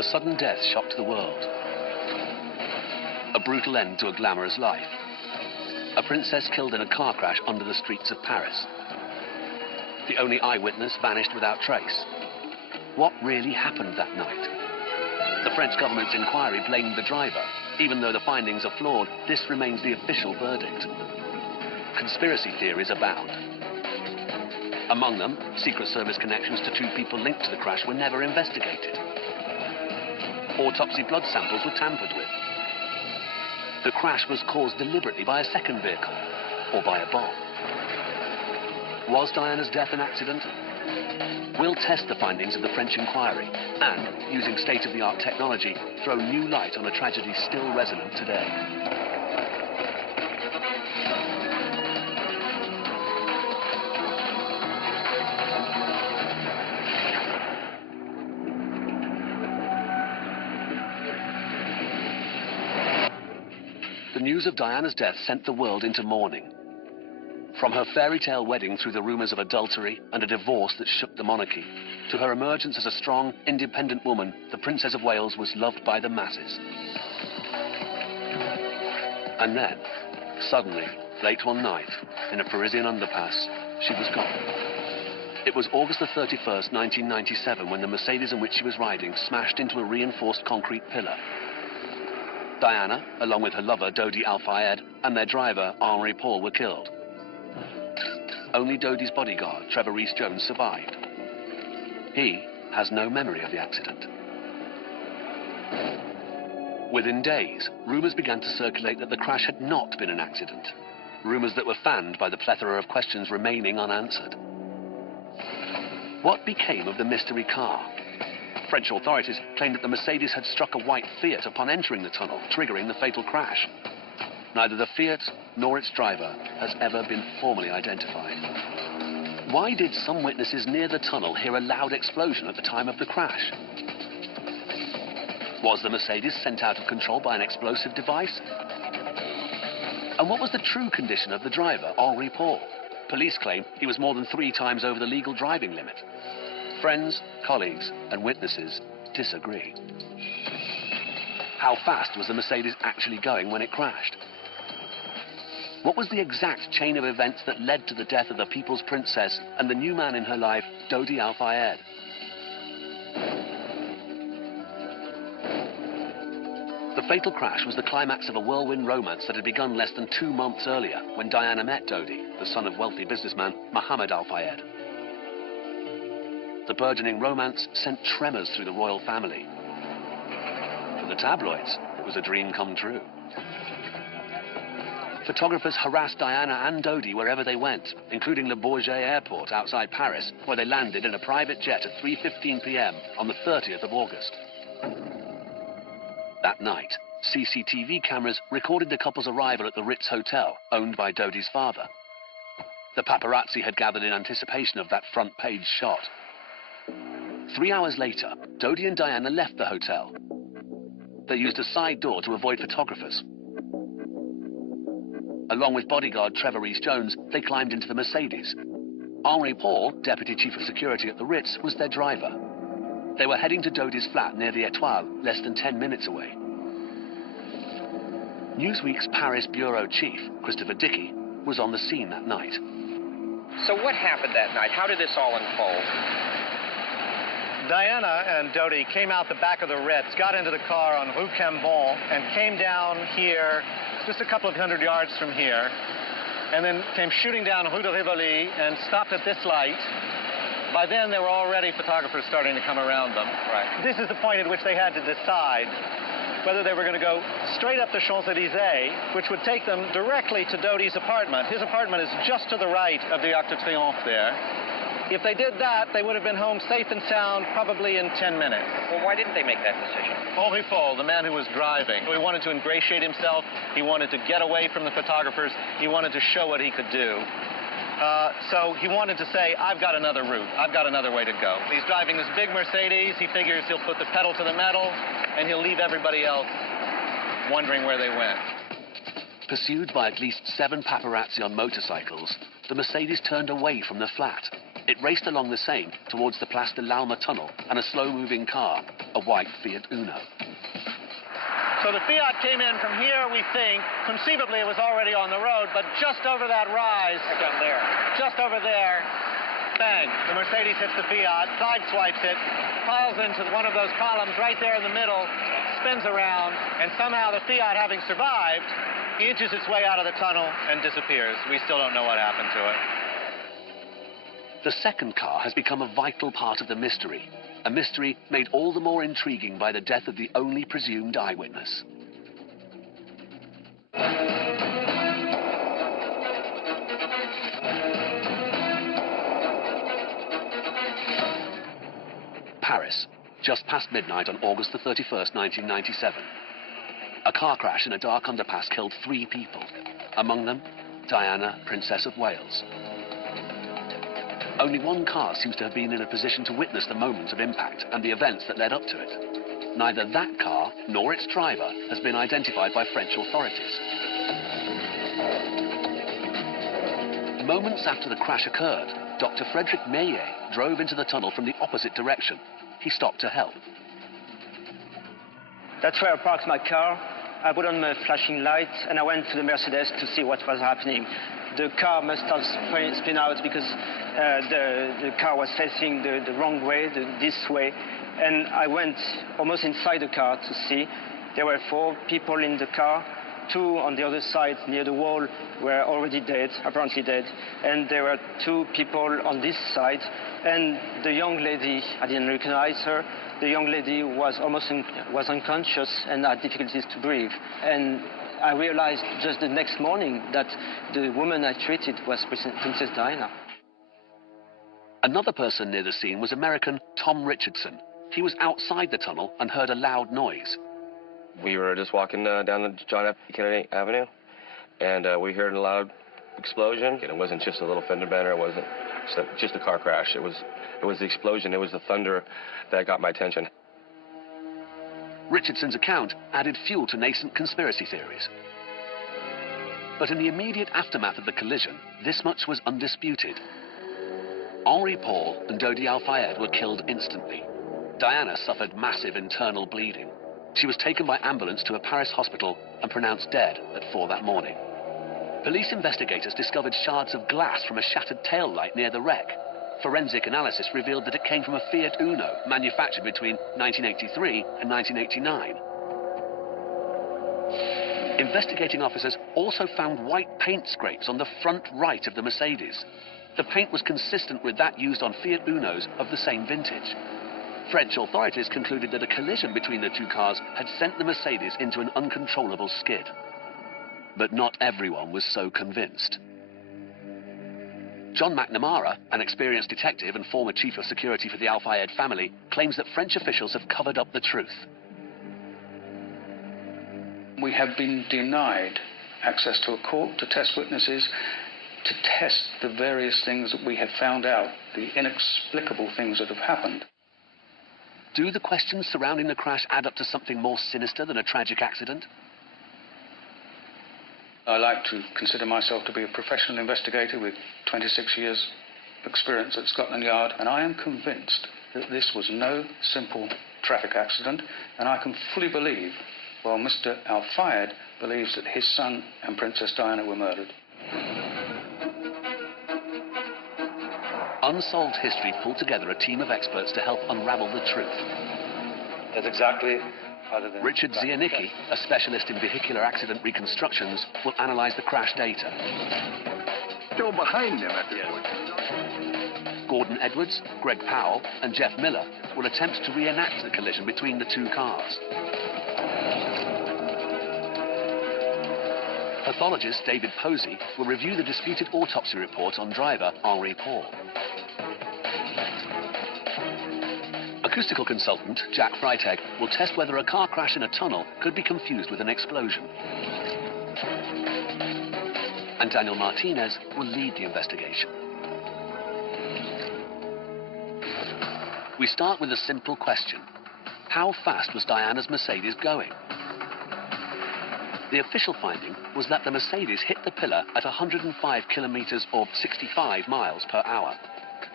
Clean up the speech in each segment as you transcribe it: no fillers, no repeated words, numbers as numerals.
A sudden death shocked the world. A brutal end to a glamorous life. A princess killed in a car crash under the streets of Paris. The only eyewitness vanished without trace. What really happened that night? The French government's inquiry blamed the driver. Even though the findings are flawed, this remains the official verdict. Conspiracy theories abound. Among them, Secret Service connections to two people linked to the crash were never investigated. Autopsy blood samples were tampered with. The crash was caused deliberately by a second vehicle, or by a bomb. Was Diana's death an accident? We'll test the findings of the French inquiry and, using state-of-the-art technology, throw new light on a tragedy still resonant today. The news of Diana's death sent the world into mourning. From her fairy tale wedding through the rumors of adultery and a divorce that shook the monarchy, to her emergence as a strong, independent woman, the Princess of Wales was loved by the masses. And then, suddenly, late one night, in a Parisian underpass, she was gone. It was August the 31st, 1997, when the Mercedes in which she was riding smashed into a reinforced concrete pillar. Diana, along with her lover, Dodi Al-Fayed, and their driver, Henri Paul, were killed. Only Dodi's bodyguard, Trevor Rees-Jones, survived. He has no memory of the accident. Within days, rumors began to circulate that the crash had not been an accident. Rumors that were fanned by the plethora of questions remaining unanswered. What became of the mystery car? French authorities claimed that the Mercedes had struck a white Fiat upon entering the tunnel, triggering the fatal crash. Neither the Fiat nor its driver has ever been formally identified. Why did some witnesses near the tunnel hear a loud explosion at the time of the crash? Was the Mercedes sent out of control by an explosive device? And what was the true condition of the driver, Henri Paul? Police claim he was more than 3 times over the legal driving limit. Friends, colleagues, and witnesses disagree. How fast was the Mercedes actually going when it crashed? What was the exact chain of events that led to the death of the People's Princess and the new man in her life, Dodi Al-Fayed? The fatal crash was the climax of a whirlwind romance that had begun less than 2 months earlier when Diana met Dodi, the son of wealthy businessman Mohammed Al-Fayed. The burgeoning romance sent tremors through the royal family. For the tabloids, it was a dream come true. Photographers harassed Diana and Dodi wherever they went, including Le Bourget Airport outside Paris, where they landed in a private jet at 3:15 p.m. on the 30th of August. That night, CCTV cameras recorded the couple's arrival at the Ritz Hotel, owned by Dodi's father. The paparazzi had gathered in anticipation of that front-page shot. 3 hours later, Dodi and Diana left the hotel. They used a side door to avoid photographers. Along with bodyguard Trevor Rees-Jones, they climbed into the Mercedes. Henri Paul, deputy chief of security at the Ritz, was their driver. They were heading to Dodi's flat near the Étoile, less than 10 minutes away. Newsweek's Paris bureau chief, Christopher Dickey, was on the scene that night. So what happened that night? How did this all unfold? Diana and Dodi came out the back of the Ritz, got into the car on Rue Cambon, and came down here, just a couple of hundred yards from here, and then came shooting down Rue de Rivoli and stopped at this light. By then, there were already photographers starting to come around them. Right. This is the point at which they had to decide whether they were going to go straight up the Champs-Élysées, which would take them directly to Dodi's apartment. His apartment is just to the right of the Arc de Triomphe there. If they did that, they would have been home safe and sound probably in 10 minutes. Well, why didn't they make that decision? Henri Paul, the man who was driving, he wanted to ingratiate himself. He wanted to get away from the photographers. He wanted to show what he could do. So he wanted to say, I've got another route. I've got another way to go. He's driving this big Mercedes. He figures he'll put the pedal to the metal, and he'll leave everybody else wondering where they went. Pursued by at least 7 paparazzi on motorcycles, the Mercedes turned away from the flat. It raced along the Seine towards the Place de l'Alma tunnel and a slow-moving car, a white Fiat Uno. So the Fiat came in from here, we think. Conceivably, it was already on the road, but just over that rise, Down there. just over there, bang, the Mercedes hits the Fiat, sideswipes it, piles into one of those columns right there in the middle, spins around, and somehow the Fiat, having survived, inches its way out of the tunnel and disappears. We still don't know what happened to it. The second car has become a vital part of the mystery, a mystery made all the more intriguing by the death of the only presumed eyewitness. Paris, just past midnight on August the 31st, 1997. A car crash in a dark underpass killed 3 people, among them Diana, Princess of Wales. Only one car seems to have been in a position to witness the moment of impact and the events that led up to it. Neither that car nor its driver has been identified by French authorities. Moments after the crash occurred, Dr. Frédéric Meillet drove into the tunnel from the opposite direction. He stopped to help. That's where I parked my car. I put on my flashing light and I went to the Mercedes to see what was happening. The car must have spun out because the car was facing the wrong way, this way. And I went almost inside the car to see. There were 4 people in the car. 2 on the other side near the wall were already dead, apparently dead. And there were 2 people on this side. And the young lady, I didn't recognize her. The young lady was was unconscious and had difficulties to breathe. And I realized just the next morning that the woman I treated was Princess Diana. Another person near the scene was American Tom Richardson. He was outside the tunnel and heard a loud noise. We were just walking down the John F. Kennedy Avenue, and we heard a loud explosion. And it wasn't just a little fender bender. It wasn't just a car crash. It was the explosion. It was the thunder that got my attention. Richardson's account added fuel to nascent conspiracy theories. But in the immediate aftermath of the collision, this much was undisputed. Henri Paul and Dodi Al-Fayed were killed instantly. Diana suffered massive internal bleeding. She was taken by ambulance to a Paris hospital and pronounced dead at 4 that morning. Police investigators discovered shards of glass from a shattered tail light near the wreck. Forensic analysis revealed that it came from a Fiat Uno manufactured between 1983 and 1989. Investigating officers also found white paint scrapes on the front right of the Mercedes. The paint was consistent with that used on Fiat Unos of the same vintage. French authorities concluded that a collision between the 2 cars had sent the Mercedes into an uncontrollable skid. But not everyone was so convinced. John McNamara, an experienced detective and former chief of security for the Al-Fayed family, claims that French officials have covered up the truth. We have been denied access to a court to test witnesses, to test the various things that we have found out, the inexplicable things that have happened. Do the questions surrounding the crash add up to something more sinister than a tragic accident? I like to consider myself to be a professional investigator with 26 years experience at Scotland Yard, and I am convinced that this was no simple traffic accident, and I can fully believe, well, Mr. Al-Fayed believes that his son and Princess Diana were murdered. Unsolved History pulled together a team of experts to help unravel the truth. That's exactly... Richard Zienicki, a specialist in vehicular accident reconstructions, will analyze the crash data. Still behind him at this point. Gordon Edwards, Greg Powell, and Jeff Miller will attempt to reenact the collision between the 2 cars. Pathologist David Posey will review the disputed autopsy report on driver Henri Paul. Acoustical consultant Jack Freitag will test whether a car crash in a tunnel could be confused with an explosion. And Daniel Martinez will lead the investigation. We start with a simple question. How fast was Diana's Mercedes going? The official finding was that the Mercedes hit the pillar at 105 kilometers or 65 miles per hour.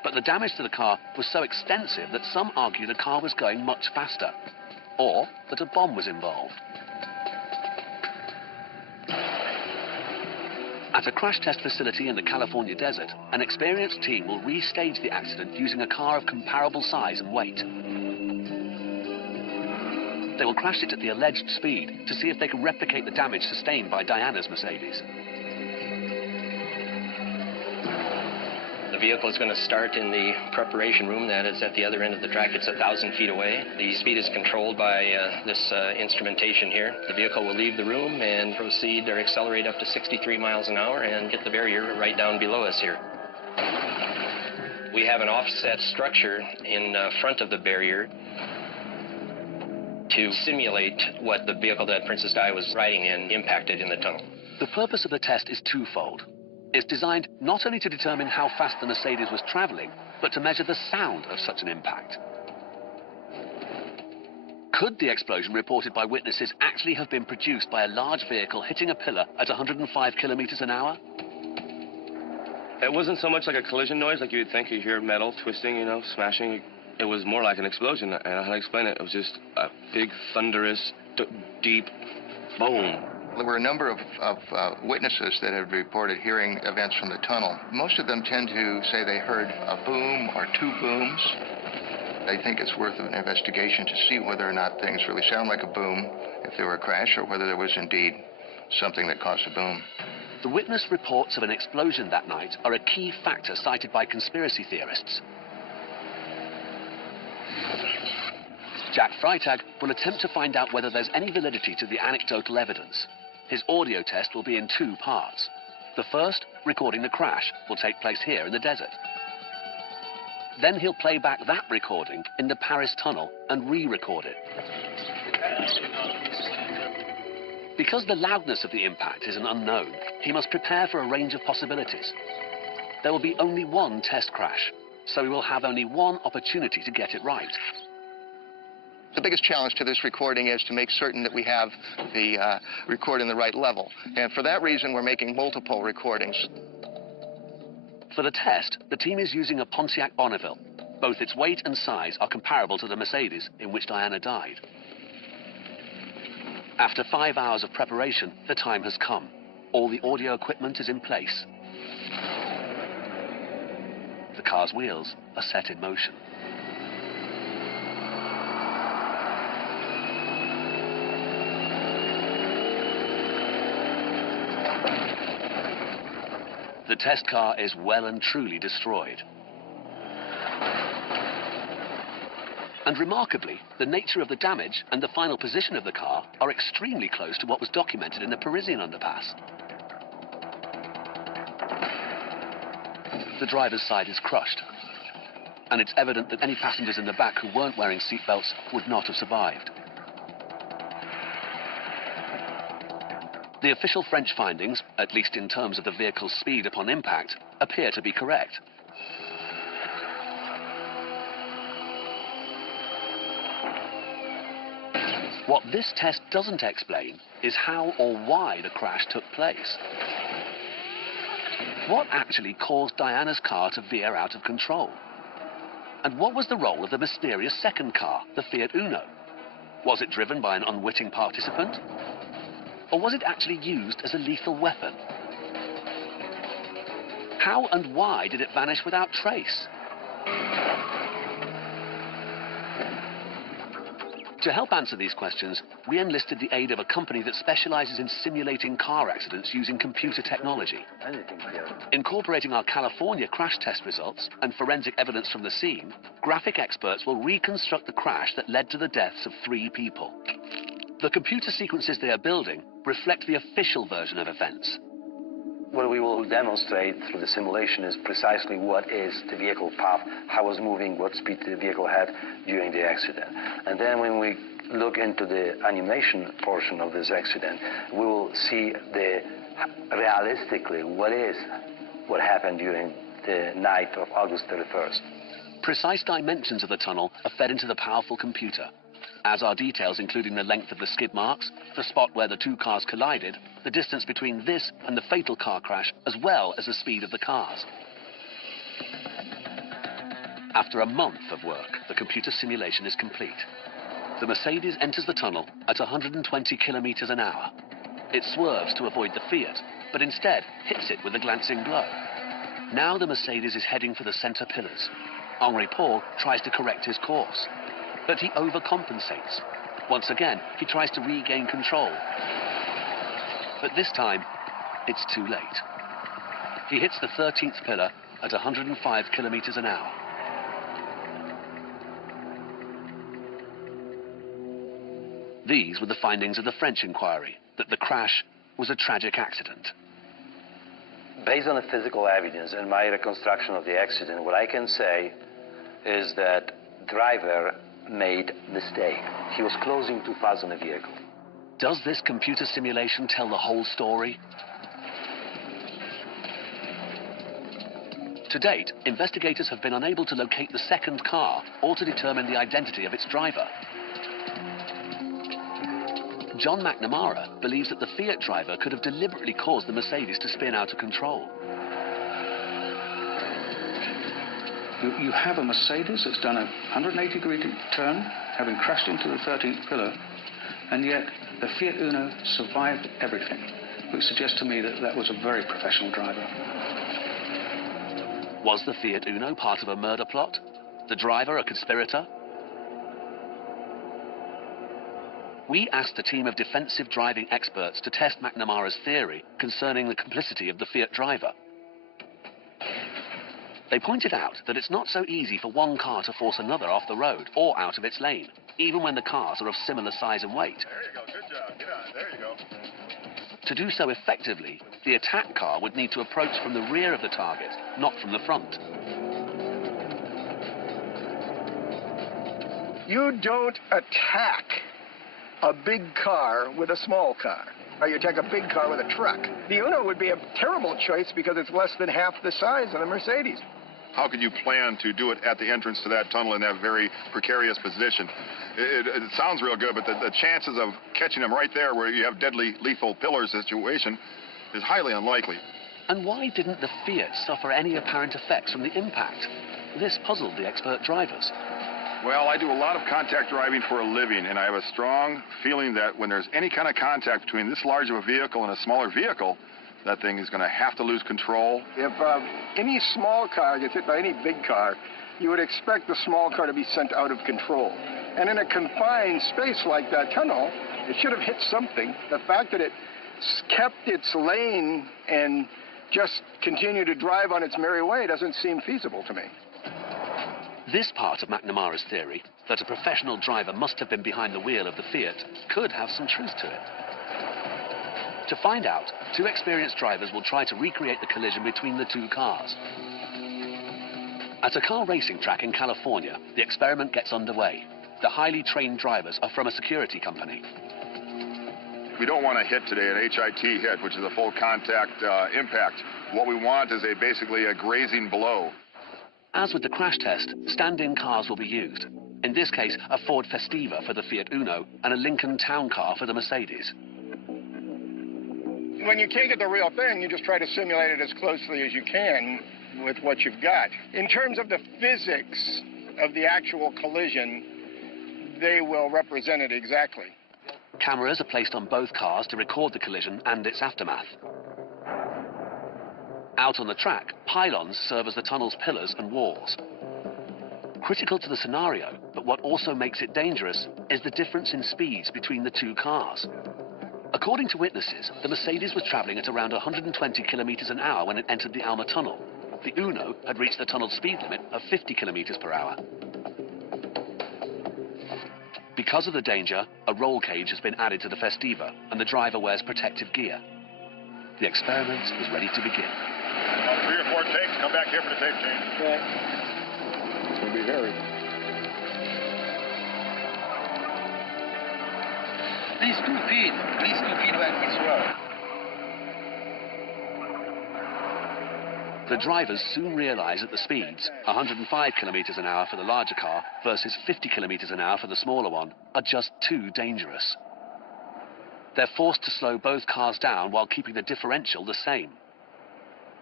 But the damage to the car was so extensive that some argue the car was going much faster, or that a bomb was involved. At a crash test facility in the California desert, an experienced team will restage the accident using a car of comparable size and weight. They will crash it at the alleged speed to see if they can replicate the damage sustained by Diana's Mercedes. The vehicle is going to start in the preparation room that is at the other end of the track. It's 1,000 feet away. The speed is controlled by this instrumentation here. The vehicle will leave the room and proceed or accelerate up to 63 miles an hour and hit the barrier right down below us here. We have an offset structure in front of the barrier to simulate what the vehicle that Princess Di was riding in impacted in the tunnel. The purpose of the test is twofold. It's designed not only to determine how fast the Mercedes was traveling, but to measure the sound of such an impact. Could the explosion reported by witnesses actually have been produced by a large vehicle hitting a pillar at 105 kilometers an hour? It wasn't so much like a collision noise like you would think. You hear metal twisting, you know, smashing. It was more like an explosion, and how to explain it, it was just a big, thunderous, deep boom. There were a number of witnesses that had reported hearing events from the tunnel. Most of them tend to say they heard a boom or two booms. They think it's worth an investigation to see whether or not things really sound like a boom, if there were a crash, or whether there was indeed something that caused a boom. The witness reports of an explosion that night are a key factor cited by conspiracy theorists. Jack Freitag will attempt to find out whether there's any validity to the anecdotal evidence. His audio test will be in two parts. The first, recording the crash, will take place here in the desert. Then he'll play back that recording in the Paris tunnel and re-record it. Because the loudness of the impact is an unknown, he must prepare for a range of possibilities. There will be only one test crash, so he will have only one opportunity to get it right. The biggest challenge to this recording is to make certain that we have the record in the right level. And for that reason, we're making multiple recordings. For the test, the team is using a Pontiac Bonneville. Both its weight and size are comparable to the Mercedes in which Diana died. After 5 hours of preparation, the time has come. All the audio equipment is in place. The car's wheels are set in motion. The test car is well and truly destroyed. And remarkably, the nature of the damage and the final position of the car are extremely close to what was documented in the Parisian underpass. The driver's side is crushed, and it's evident that any passengers in the back who weren't wearing seatbelts would not have survived. The official French findings, at least in terms of the vehicle's speed upon impact, appear to be correct. What this test doesn't explain is how or why the crash took place. What actually caused Diana's car to veer out of control? And what was the role of the mysterious second car, the Fiat Uno? Was it driven by an unwitting participant? Or was it actually used as a lethal weapon? How and why did it vanish without trace? To help answer these questions, we enlisted the aid of a company that specializes in simulating car accidents using computer technology. Incorporating our California crash test results and forensic evidence from the scene, graphic experts will reconstruct the crash that led to the deaths of 3 people. The computer sequences they are building reflect the official version of events. What we will demonstrate through the simulation is precisely what is the vehicle path, how it was moving, what speed the vehicle had during the accident. And then when we look into the animation portion of this accident, we will see realistically what happened during the night of August 31st. Precise dimensions of the tunnel are fed into the powerful computer, as are details including the length of the skid marks, the spot where the 2 cars collided, the distance between this and the fatal car crash, as well as the speed of the cars. After a month of work, the computer simulation is complete. The Mercedes enters the tunnel at 120 kilometers an hour. It swerves to avoid the Fiat, but instead hits it with a glancing blow. Now the Mercedes is heading for the center pillars. Henri Paul tries to correct his course, but he overcompensates. Once again, he tries to regain control. But this time, it's too late. He hits the 13th pillar at 105 kilometers an hour. These were the findings of the French inquiry, that the crash was a tragic accident. Based on the physical evidence and my reconstruction of the accident, what I can say is that driver made mistake. He was closing too fast on the vehicle. Does this computer simulation tell the whole story? To date, investigators have been unable to locate the second car or to determine the identity of its driver. John McNamara believes that the Fiat driver could have deliberately caused the Mercedes to spin out of control. You have a Mercedes that's done a 180-degree turn, having crashed into the 13th pillar, and yet the Fiat Uno survived everything, which suggests to me that that was a very professional driver. Was the Fiat Uno part of a murder plot? The driver a conspirator? We asked a team of defensive driving experts to test McNamara's theory concerning the complicity of the Fiat driver. They pointed out that it's not so easy for one car to force another off the road or out of its lane, even when the cars are of similar size and weight. There you go, good job. Get on, there you go. To do so effectively, the attack car would need to approach from the rear of the target, not from the front. You don't attack a big car with a small car, or you attack a big car with a truck. The Uno would be a terrible choice because it's less than half the size of the Mercedes. How could you plan to do it at the entrance to that tunnel in that very precarious position? It sounds real good, but the chances of catching them right there where you have deadly lethal pillar situation is highly unlikely. And why didn't the Fiat suffer any apparent effects from the impact? This puzzled the expert drivers. Well, I do a lot of contact driving for a living, and I have a strong feeling that when there's any kind of contact between this large of a vehicle and a smaller vehicle, that thing is going to have to lose control. If any small car gets hit by any big car, you would expect the small car to be sent out of control. And in a confined space like that tunnel, it should have hit something. The fact that it kept its lane and just continued to drive on its merry way doesn't seem feasible to me. This part of McNamara's theory, that a professional driver must have been behind the wheel of the Fiat, could have some truth to it. To find out, two experienced drivers will try to recreate the collision between the two cars. At a car racing track in California, the experiment gets underway. The highly trained drivers are from a security company. We don't want to hit today an HIT hit, which is a full contact impact. What we want is basically a grazing blow. As with the crash test, stand-in cars will be used. In this case, a Ford Festiva for the Fiat Uno and a Lincoln Town Car for the Mercedes. When you can't get the real thing, you just try to simulate it as closely as you can with what you've got. In terms of the physics of the actual collision, they will represent it exactly. Cameras are placed on both cars to record the collision and its aftermath. Out on the track, pylons serve as the tunnel's pillars and walls. Critical to the scenario, but what also makes it dangerous, is the difference in speeds between the two cars. According to witnesses, the Mercedes was traveling at around 120 kilometers an hour when it entered the Alma Tunnel. The Uno had reached the tunnel's speed limit of 50 kilometers per hour. Because of the danger, a roll cage has been added to the Festiva, and the driver wears protective gear. The experiment is ready to begin. 3 or 4 takes, come back here for the tape change. Okay. It's going to be hairy. Please 2 feet. Please 2 feet back this road. The drivers soon realize that the speeds, 105 kilometers an hour for the larger car versus 50 kilometers an hour for the smaller one, are just too dangerous. They're forced to slow both cars down while keeping the differential the same.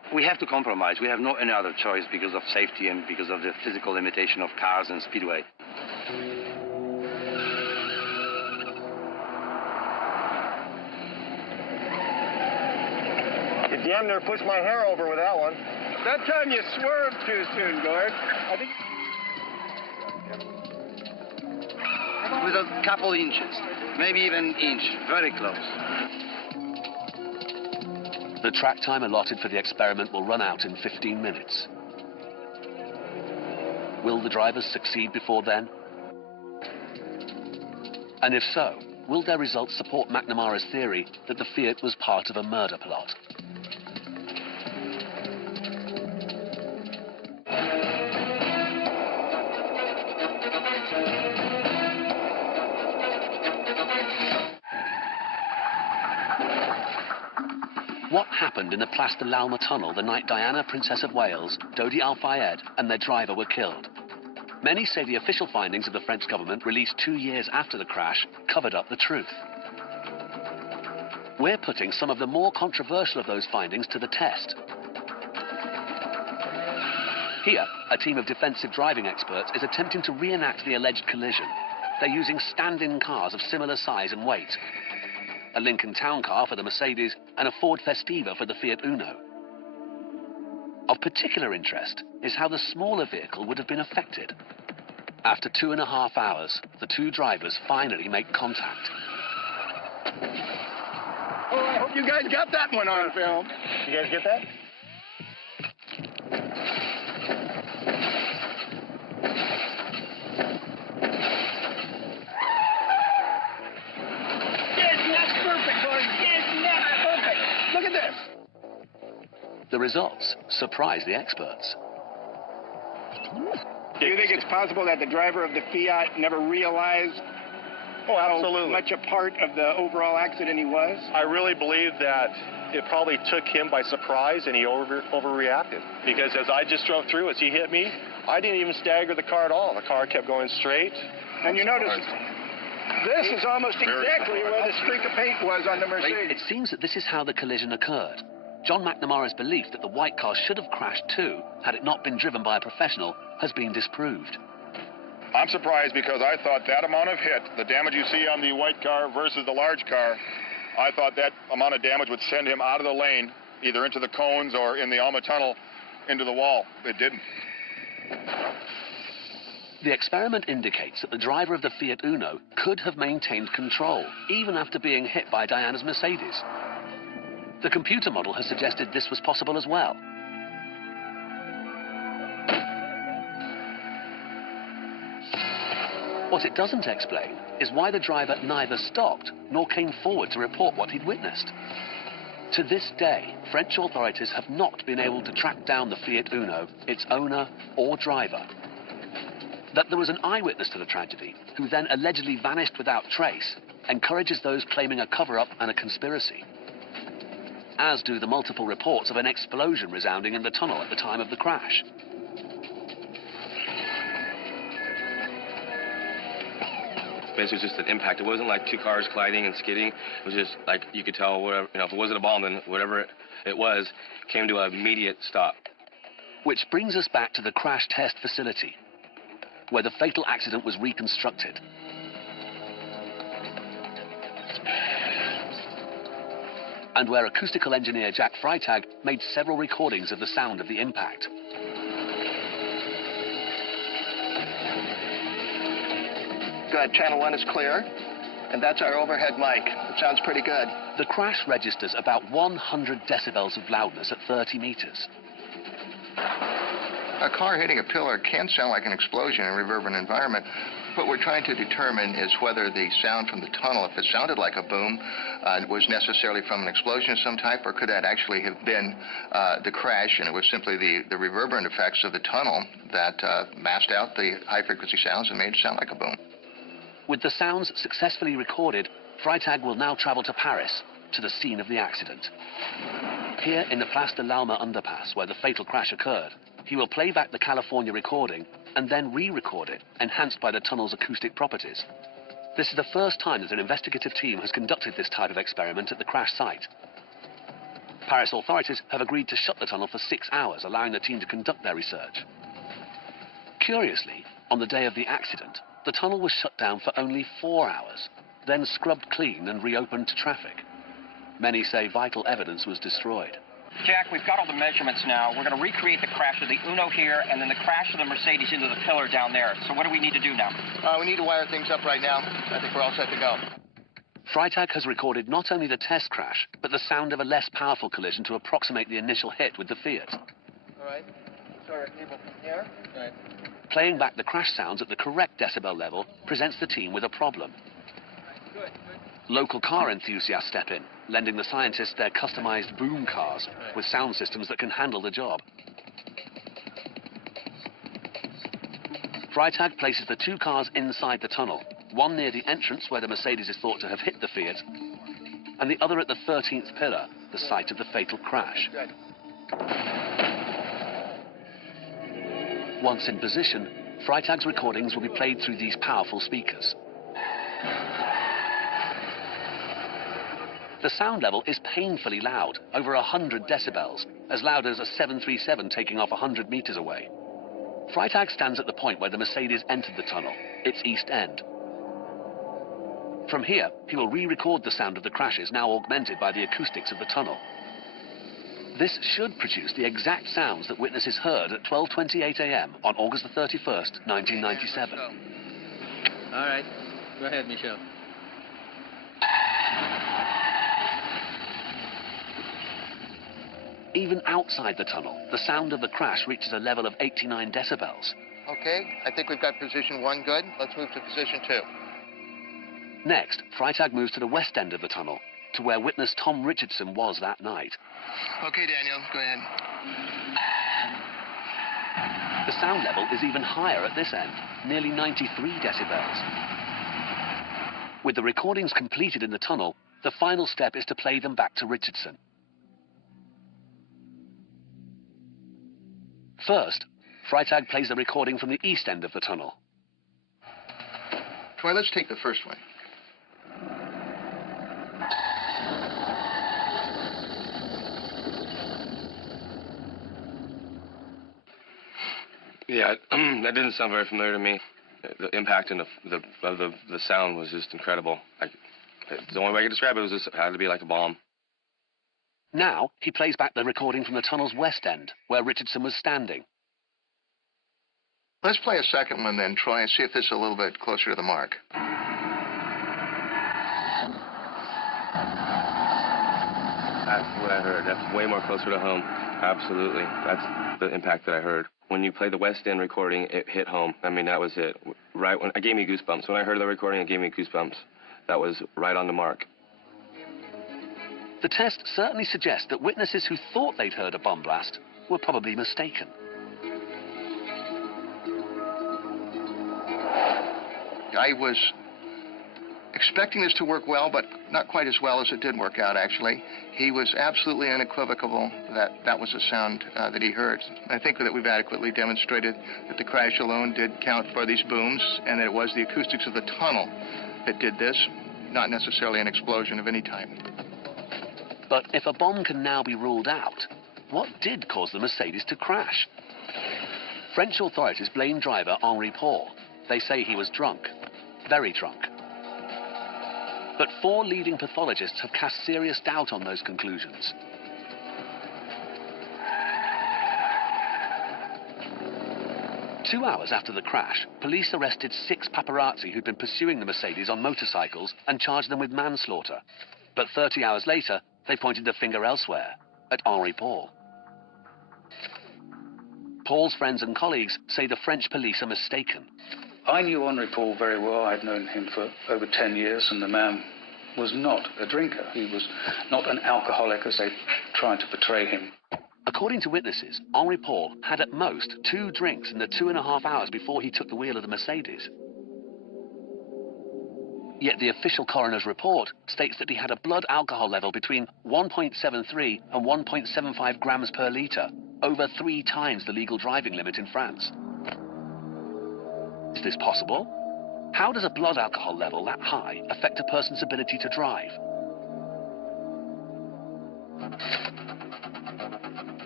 We have to compromise. We have no any other choice because of safety and because of the physical limitation of cars and speedway. You damn near pushed my hair over with that one. That time you swerved too soon, Gord. I think... With a couple inches, maybe even inch, very close. The track time allotted for the experiment will run out in 15 minutes. Will the drivers succeed before then? And if so, will their results support McNamara's theory that the Fiat was part of a murder plot? What happened in the Place de l'Alma tunnel the night Diana, Princess of Wales, Dodi Al Fayed and their driver were killed? Many say the official findings of the French government, released 2 years after the crash, covered up the truth. We're putting some of the more controversial of those findings to the test. Here, a team of defensive driving experts is attempting to reenact the alleged collision. They're using stand-in cars of similar size and weight. A Lincoln Town Car for the Mercedes and a Ford Festiva for the Fiat Uno. Of particular interest is how the smaller vehicle would have been affected. After 2.5 hours, the two drivers finally make contact. Oh, I hope you guys got that one on film. You guys get that? Look at this. The results surprise the experts. Do you think it's possible that the driver of the Fiat never realized how much a part of the overall accident he was? I really believe that it probably took him by surprise and he overreacted. Because as I just drove through, as he hit me, I didn't even stagger the car at all. The car kept going straight. And you notice this is almost exactly where the streak of paint was on the Mercedes. It seems that this is how the collision occurred. John McNamara's belief that the white car should have crashed too, had it not been driven by a professional, has been disproved. I'm surprised because I thought that amount of hit, the damage you see on the white car versus the large car, I thought that amount of damage would send him out of the lane, either into the cones or in the Alma Tunnel, into the wall. It didn't. The experiment indicates that the driver of the Fiat Uno could have maintained control, even after being hit by Diana's Mercedes. The computer model has suggested this was possible as well. What it doesn't explain is why the driver neither stopped nor came forward to report what he'd witnessed. To this day, French authorities have not been able to track down the Fiat Uno, its owner or driver. That there was an eyewitness to the tragedy, who then allegedly vanished without trace, encourages those claiming a cover-up and a conspiracy. As do the multiple reports of an explosion resounding in the tunnel at the time of the crash. Basically, it was just an impact. It wasn't like two cars colliding and skidding. It was just like you could tell, whatever, if it wasn't a bomb, then whatever it was came to an immediate stop. Which brings us back to the crash test facility, where the fatal accident was reconstructed. And where acoustical engineer Jack Freitag made several recordings of the sound of the impact. Good, channel 1 is clear, and that's our overhead mic. It sounds pretty good. The crash registers about 100 decibels of loudness at 30 meters. A car hitting a pillar can sound like an explosion in a reverberant environment. What we're trying to determine is whether the sound from the tunnel, if it sounded like a boom, was necessarily from an explosion of some type, or could that actually have been the crash, and it was simply the reverberant effects of the tunnel that masked out the high-frequency sounds and made it sound like a boom. With the sounds successfully recorded, Freitag will now travel to Paris, to the scene of the accident. Here in the Place de l'Alma underpass, where the fatal crash occurred, he will play back the California recording and then re-record it, enhanced by the tunnel's acoustic properties. This is the first time that an investigative team has conducted this type of experiment at the crash site. Paris authorities have agreed to shut the tunnel for 6 hours, allowing the team to conduct their research. Curiously, on the day of the accident, the tunnel was shut down for only 4 hours, then scrubbed clean and reopened to traffic. Many say vital evidence was destroyed. Jack, we've got all the measurements now. We're going to recreate the crash of the Uno here and then the crash of the Mercedes into the pillar down there. So what do we need to do now? We need to wire things up right now. I think we're all set to go. Freitag has recorded not only the test crash, but the sound of a less powerful collision to approximate the initial hit with the Fiat. All right. Sorry, people from here. All right. Playing back the crash sounds at the correct decibel level presents the team with a problem. Local car enthusiasts step in, lending the scientists their customized boom cars with sound systems that can handle the job. Freitag places the 2 cars inside the tunnel, one near the entrance where the Mercedes is thought to have hit the Fiat, and the other at the 13th pillar, the site of the fatal crash. Once in position, Freitag's recordings will be played through these powerful speakers. The sound level is painfully loud, over 100 decibels, as loud as a 737 taking off 100 meters away. Freitag stands at the point where the Mercedes entered the tunnel, its east end. From here, he will re-record the sound of the crashes, now augmented by the acoustics of the tunnel. This should produce the exact sounds that witnesses heard at 12:28 a.m. on August the 31st, 1997. All right. Go ahead, Michel. Even outside the tunnel, the sound of the crash reaches a level of 89 decibels. Okay, I think we've got position 1 good. Let's move to position 2. Next, Freitag moves to the west end of the tunnel, to where witness Tom Richardson was that night. Okay, Daniel, go ahead. The sound level is even higher at this end, nearly 93 decibels. With the recordings completed in the tunnel, the final step is to play them back to Richardson. First, Freitag plays the recording from the east end of the tunnel. Troy, let's take the first one. Yeah, that didn't sound very familiar to me. The impact and the sound was just incredible. The only way I could describe it was it had to be like a bomb. Now, he plays back the recording from the tunnel's west end, where Richardson was standing. Let's play a second one then, Troy, and see if this is a little bit closer to the mark. That's what I heard. That's way more closer to home. Absolutely. That's the impact that I heard. When you play the West End recording, it hit home. I mean, that was it. Right when it gave me goosebumps. When I heard the recording, it gave me goosebumps. That was right on the mark. The test certainly suggests that witnesses who thought they'd heard a bomb blast were probably mistaken. I was expecting this to work well, but not quite as well as it did work out, actually. He was absolutely unequivocal that that was the sound that he heard. I think that we've adequately demonstrated that the crash alone did count for these booms, and that it was the acoustics of the tunnel that did this, not necessarily an explosion of any type. But if a bomb can now be ruled out, what did cause the Mercedes to crash? French authorities blame driver Henri Paul. They say he was drunk, very drunk. But 4 leading pathologists have cast serious doubt on those conclusions. Two hours after the crash, police arrested 6 paparazzi who'd been pursuing the Mercedes on motorcycles and charged them with manslaughter. But 30 hours later, they pointed the finger elsewhere, at Henri Paul. Paul's friends and colleagues say the French police are mistaken. I knew Henri Paul very well. I'd known him for over 10 years, and the man was not a drinker. He was not an alcoholic, as they tried to portray him. According to witnesses, Henri Paul had at most 2 drinks in the 2.5 hours before he took the wheel of the Mercedes. Yet the official coroner's report states that he had a blood alcohol level between 1.73 and 1.75 grams per litre, over 3 times the legal driving limit in France. Is this possible? How does a blood alcohol level that high affect a person's ability to drive?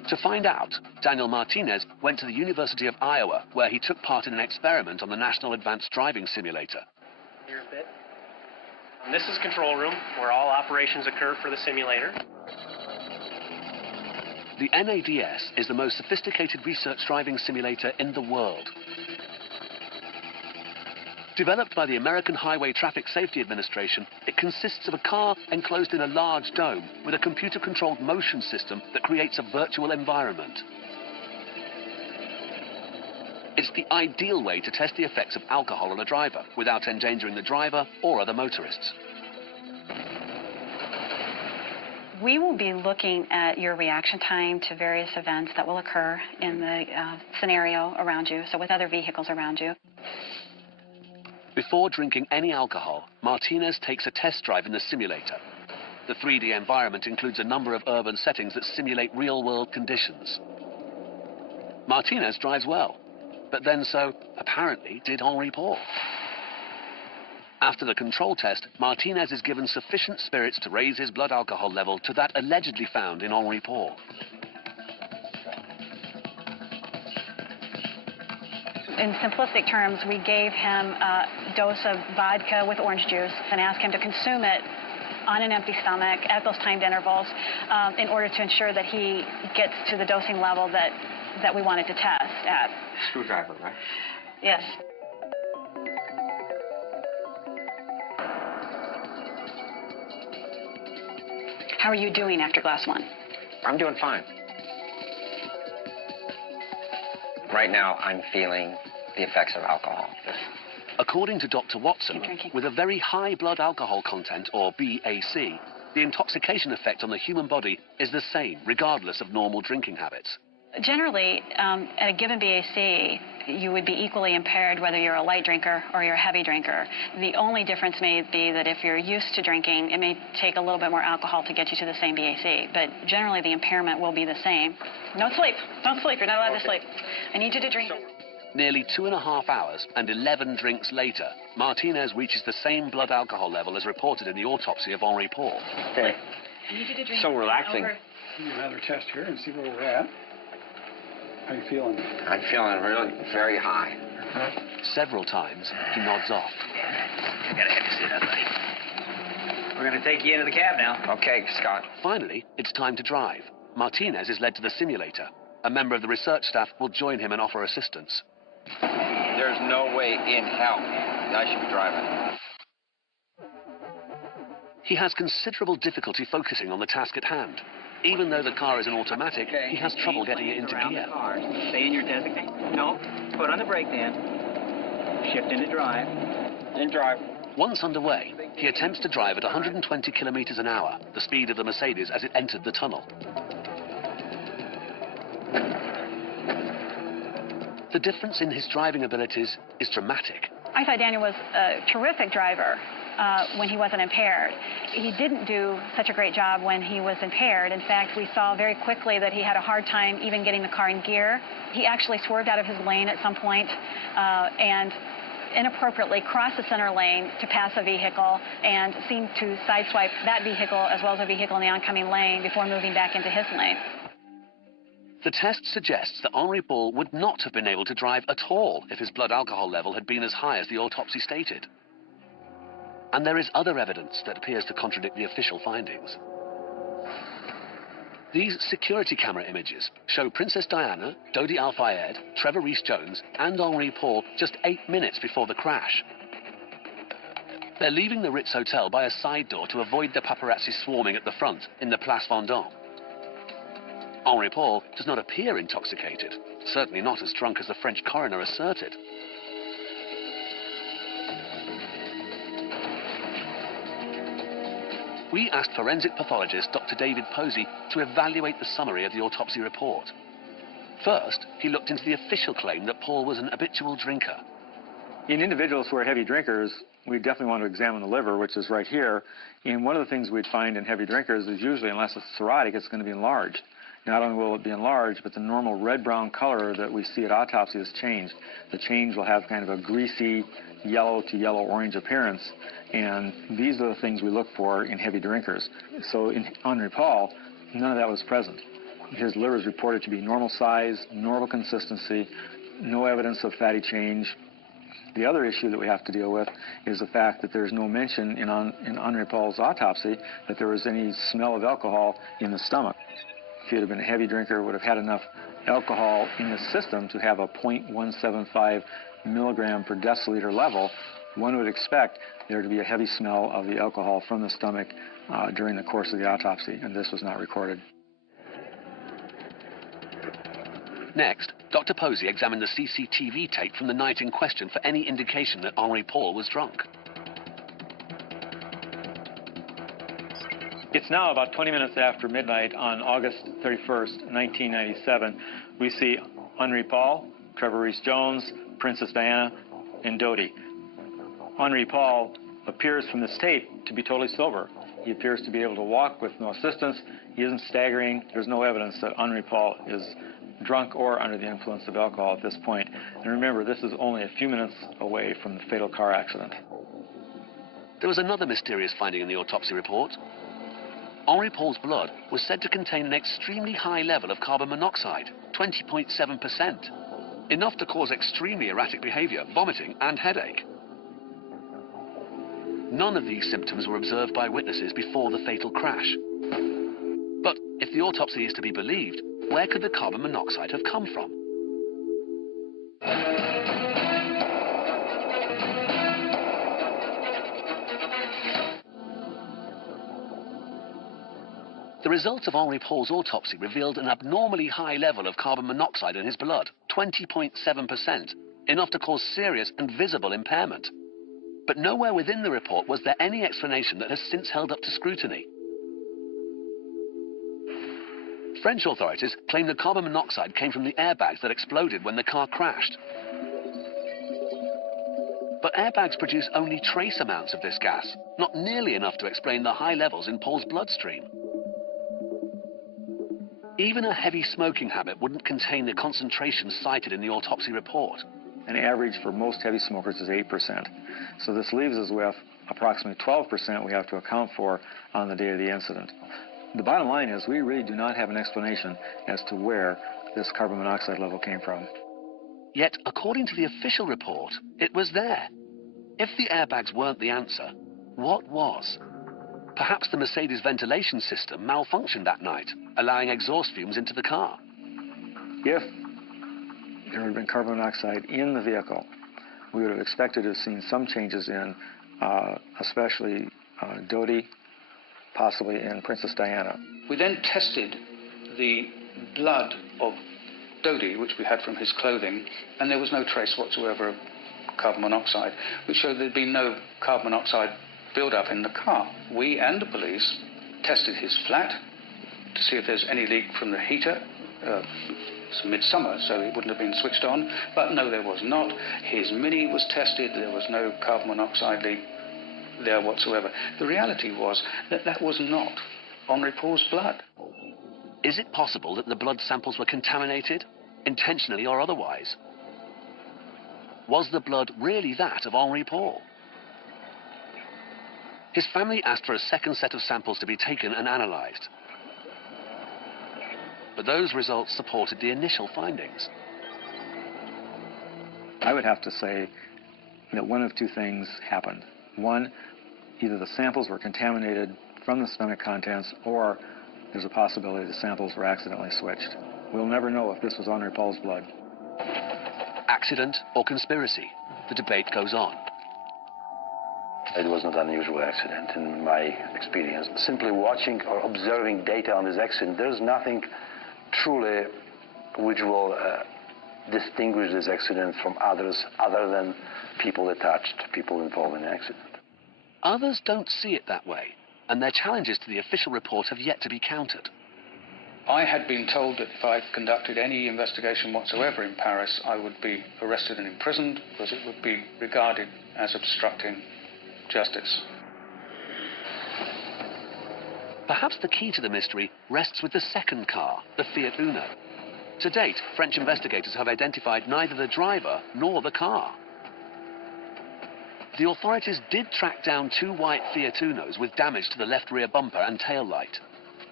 To find out, Daniel Martinez went to the University of Iowa, where he took part in an experiment on the National Advanced Driving Simulator. Here a bit. This is control room, where all operations occur for the simulator. The NADS is the most sophisticated research driving simulator in the world. Developed by the American Highway Traffic Safety Administration, it consists of a car enclosed in a large dome with a computer-controlled motion system that creates a virtual environment. It's the ideal way to test the effects of alcohol on a driver without endangering the driver or other motorists. We will be looking at your reaction time to various events that will occur in the scenario around you, so with other vehicles around you. Before drinking any alcohol, Martinez takes a test drive in the simulator. The 3D environment includes a number of urban settings that simulate real-world conditions. Martinez drives well, but then so, apparently, did Henri Paul. After the control test, Martinez is given sufficient spirits to raise his blood alcohol level to that allegedly found in Henri Paul. In simplistic terms, we gave him a dose of vodka with orange juice and asked him to consume it on an empty stomach at those timed intervals in order to ensure that he gets to the dosing level that we wanted to test at. Screwdriver, right? Yes. How are you doing after glass one? I'm doing fine. Right now, I'm feeling the effects of alcohol. According to Dr. Watson, with a very high blood alcohol content, or BAC, the intoxication effect on the human body is the same, regardless of normal drinking habits. Generally, at a given BAC, you would be equally impaired whether you're a light drinker or you're a heavy drinker. The only difference may be that if you're used to drinking, it may take a little bit more alcohol to get you to the same BAC, but generally the impairment will be the same. No sleep. Don't sleep. You're not allowed to sleep. I need you to drink. Nearly 2.5 hours and 11 drinks later, Martinez reaches the same blood alcohol level as reported in the autopsy of Henri Paul. Okay. I need you to drink. So relaxing. Another test here and see where we're at. How you feeling? I'm feeling really very high. Several times, he nods off. I gotta have you sit up, buddy. We're gonna take you into the cab now. Okay, Scott. Finally, it's time to drive. Martinez is led to the simulator. A member of the research staff will join him and offer assistance. There's no way in hell I should be driving. He has considerable difficulty focusing on the task at hand. Even though the car is an automatic, he has trouble getting it into gear. Stay in your designated. No, put on the brake then. Shift into drive. And drive. Once underway, he attempts to drive at 120 kilometers an hour, the speed of the Mercedes as it entered the tunnel. The difference in his driving abilities is dramatic. I thought Daniel was a terrific driver when he wasn't impaired. He didn't do such a great job when he was impaired. In fact, we saw very quickly that he had a hard time even getting the car in gear. He actually swerved out of his lane at some point and inappropriately crossed the center lane to pass a vehicle and seemed to sideswipe that vehicle as well as a vehicle in the oncoming lane before moving back into his lane. The test suggests that Henri Paul would not have been able to drive at all if his blood alcohol level had been as high as the autopsy stated. And there is other evidence that appears to contradict the official findings. These security camera images show Princess Diana, Dodi Al-Fayed, Trevor Rees-Jones, and Henri Paul just 8 minutes before the crash. They're leaving the Ritz Hotel by a side door to avoid the paparazzi swarming at the front in the Place Vendôme. Henri Paul does not appear intoxicated, certainly not as drunk as the French coroner asserted. We asked forensic pathologist Dr. David Posey to evaluate the summary of the autopsy report. First, he looked into the official claim that Paul was an habitual drinker. In individuals who are heavy drinkers, we definitely want to examine the liver, which is right here. And one of the things we'd find in heavy drinkers is usually, unless it's cirrhotic, it's going to be enlarged. Not only will it be enlarged, but the normal red-brown color that we see at autopsy has changed. The change will have kind of a greasy yellow to yellow-orange appearance, and these are the things we look for in heavy drinkers. So in Henri Paul, none of that was present. His liver is reported to be normal size, normal consistency, no evidence of fatty change. The other issue that we have to deal with is the fact that there's no mention in Henri Paul's autopsy that there was any smell of alcohol in the stomach. If he had been a heavy drinker, would have had enough alcohol in his system to have a 0.175 milligram per deciliter level, one would expect there to be a heavy smell of the alcohol from the stomach during the course of the autopsy, and this was not recorded. Next, Dr. Posey examined the CCTV tape from the night in question for any indication that Henri Paul was drunk. It's now about 20 minutes after midnight on August 31st, 1997. We see Henri Paul, Trevor Rees-Jones, Princess Diana, and Dodi. Henri Paul appears from this tape to be totally sober. He appears to be able to walk with no assistance. He isn't staggering. There's no evidence that Henri Paul is drunk or under the influence of alcohol at this point. And remember, this is only a few minutes away from the fatal car accident. There was another mysterious finding in the autopsy report. Henri Paul's blood was said to contain an extremely high level of carbon monoxide, 20.7%, enough to cause extremely erratic behavior, vomiting, and headache. None of these symptoms were observed by witnesses before the fatal crash. But if the autopsy is to be believed, where could the carbon monoxide have come from? The results of Henri Paul's autopsy revealed an abnormally high level of carbon monoxide in his blood, 20.7%, enough to cause serious and visible impairment. But nowhere within the report was there any explanation that has since held up to scrutiny. French authorities claim the carbon monoxide came from the airbags that exploded when the car crashed. But airbags produce only trace amounts of this gas, not nearly enough to explain the high levels in Paul's bloodstream. Even a heavy smoking habit wouldn't contain the concentrations cited in the autopsy report. An average for most heavy smokers is 8%. So this leaves us with approximately 12% we have to account for on the day of the incident. The bottom line is we really do not have an explanation as to where this carbon monoxide level came from. Yet, according to the official report, it was there. If the airbags weren't the answer, what was? Perhaps the Mercedes ventilation system malfunctioned that night, allowing exhaust fumes into the car. If there had been carbon monoxide in the vehicle, we would have expected to have seen some changes in, especially Dodi, possibly in Princess Diana. We then tested the blood of Dodi, which we had from his clothing, and there was no trace whatsoever of carbon monoxide, which showed there'd been no carbon monoxide build-up in the car. We and the police tested his flat to see if there's any leak from the heater. It's midsummer, so it wouldn't have been switched on, but no, there was not. His Mini was tested. There was no carbon monoxide leak there whatsoever. The reality was that that was not Henri Paul's blood. Is it possible that the blood samples were contaminated, intentionally or otherwise? Was the blood really that of Henri Paul? His family asked for a second set of samples to be taken and analysed. But those results supported the initial findings. I would have to say that one of two things happened. One, either the samples were contaminated from the stomach contents, or there's a possibility the samples were accidentally switched. We'll never know if this was Henri Paul's blood. Accident or conspiracy? The debate goes on. It was not an unusual accident in my experience. Simply watching or observing data on this accident, there's nothing truly which will distinguish this accident from others other than people attached, people involved in the accident. Others don't see it that way, and their challenges to the official report have yet to be countered. I had been told that if I conducted any investigation whatsoever in Paris, I would be arrested and imprisoned because it would be regarded as obstructing justice. Perhaps the key to the mystery rests with the second car, the Fiat Uno. To date, French investigators have identified neither the driver nor the car. The authorities did track down two white Fiat Unos with damage to the left rear bumper and tail light.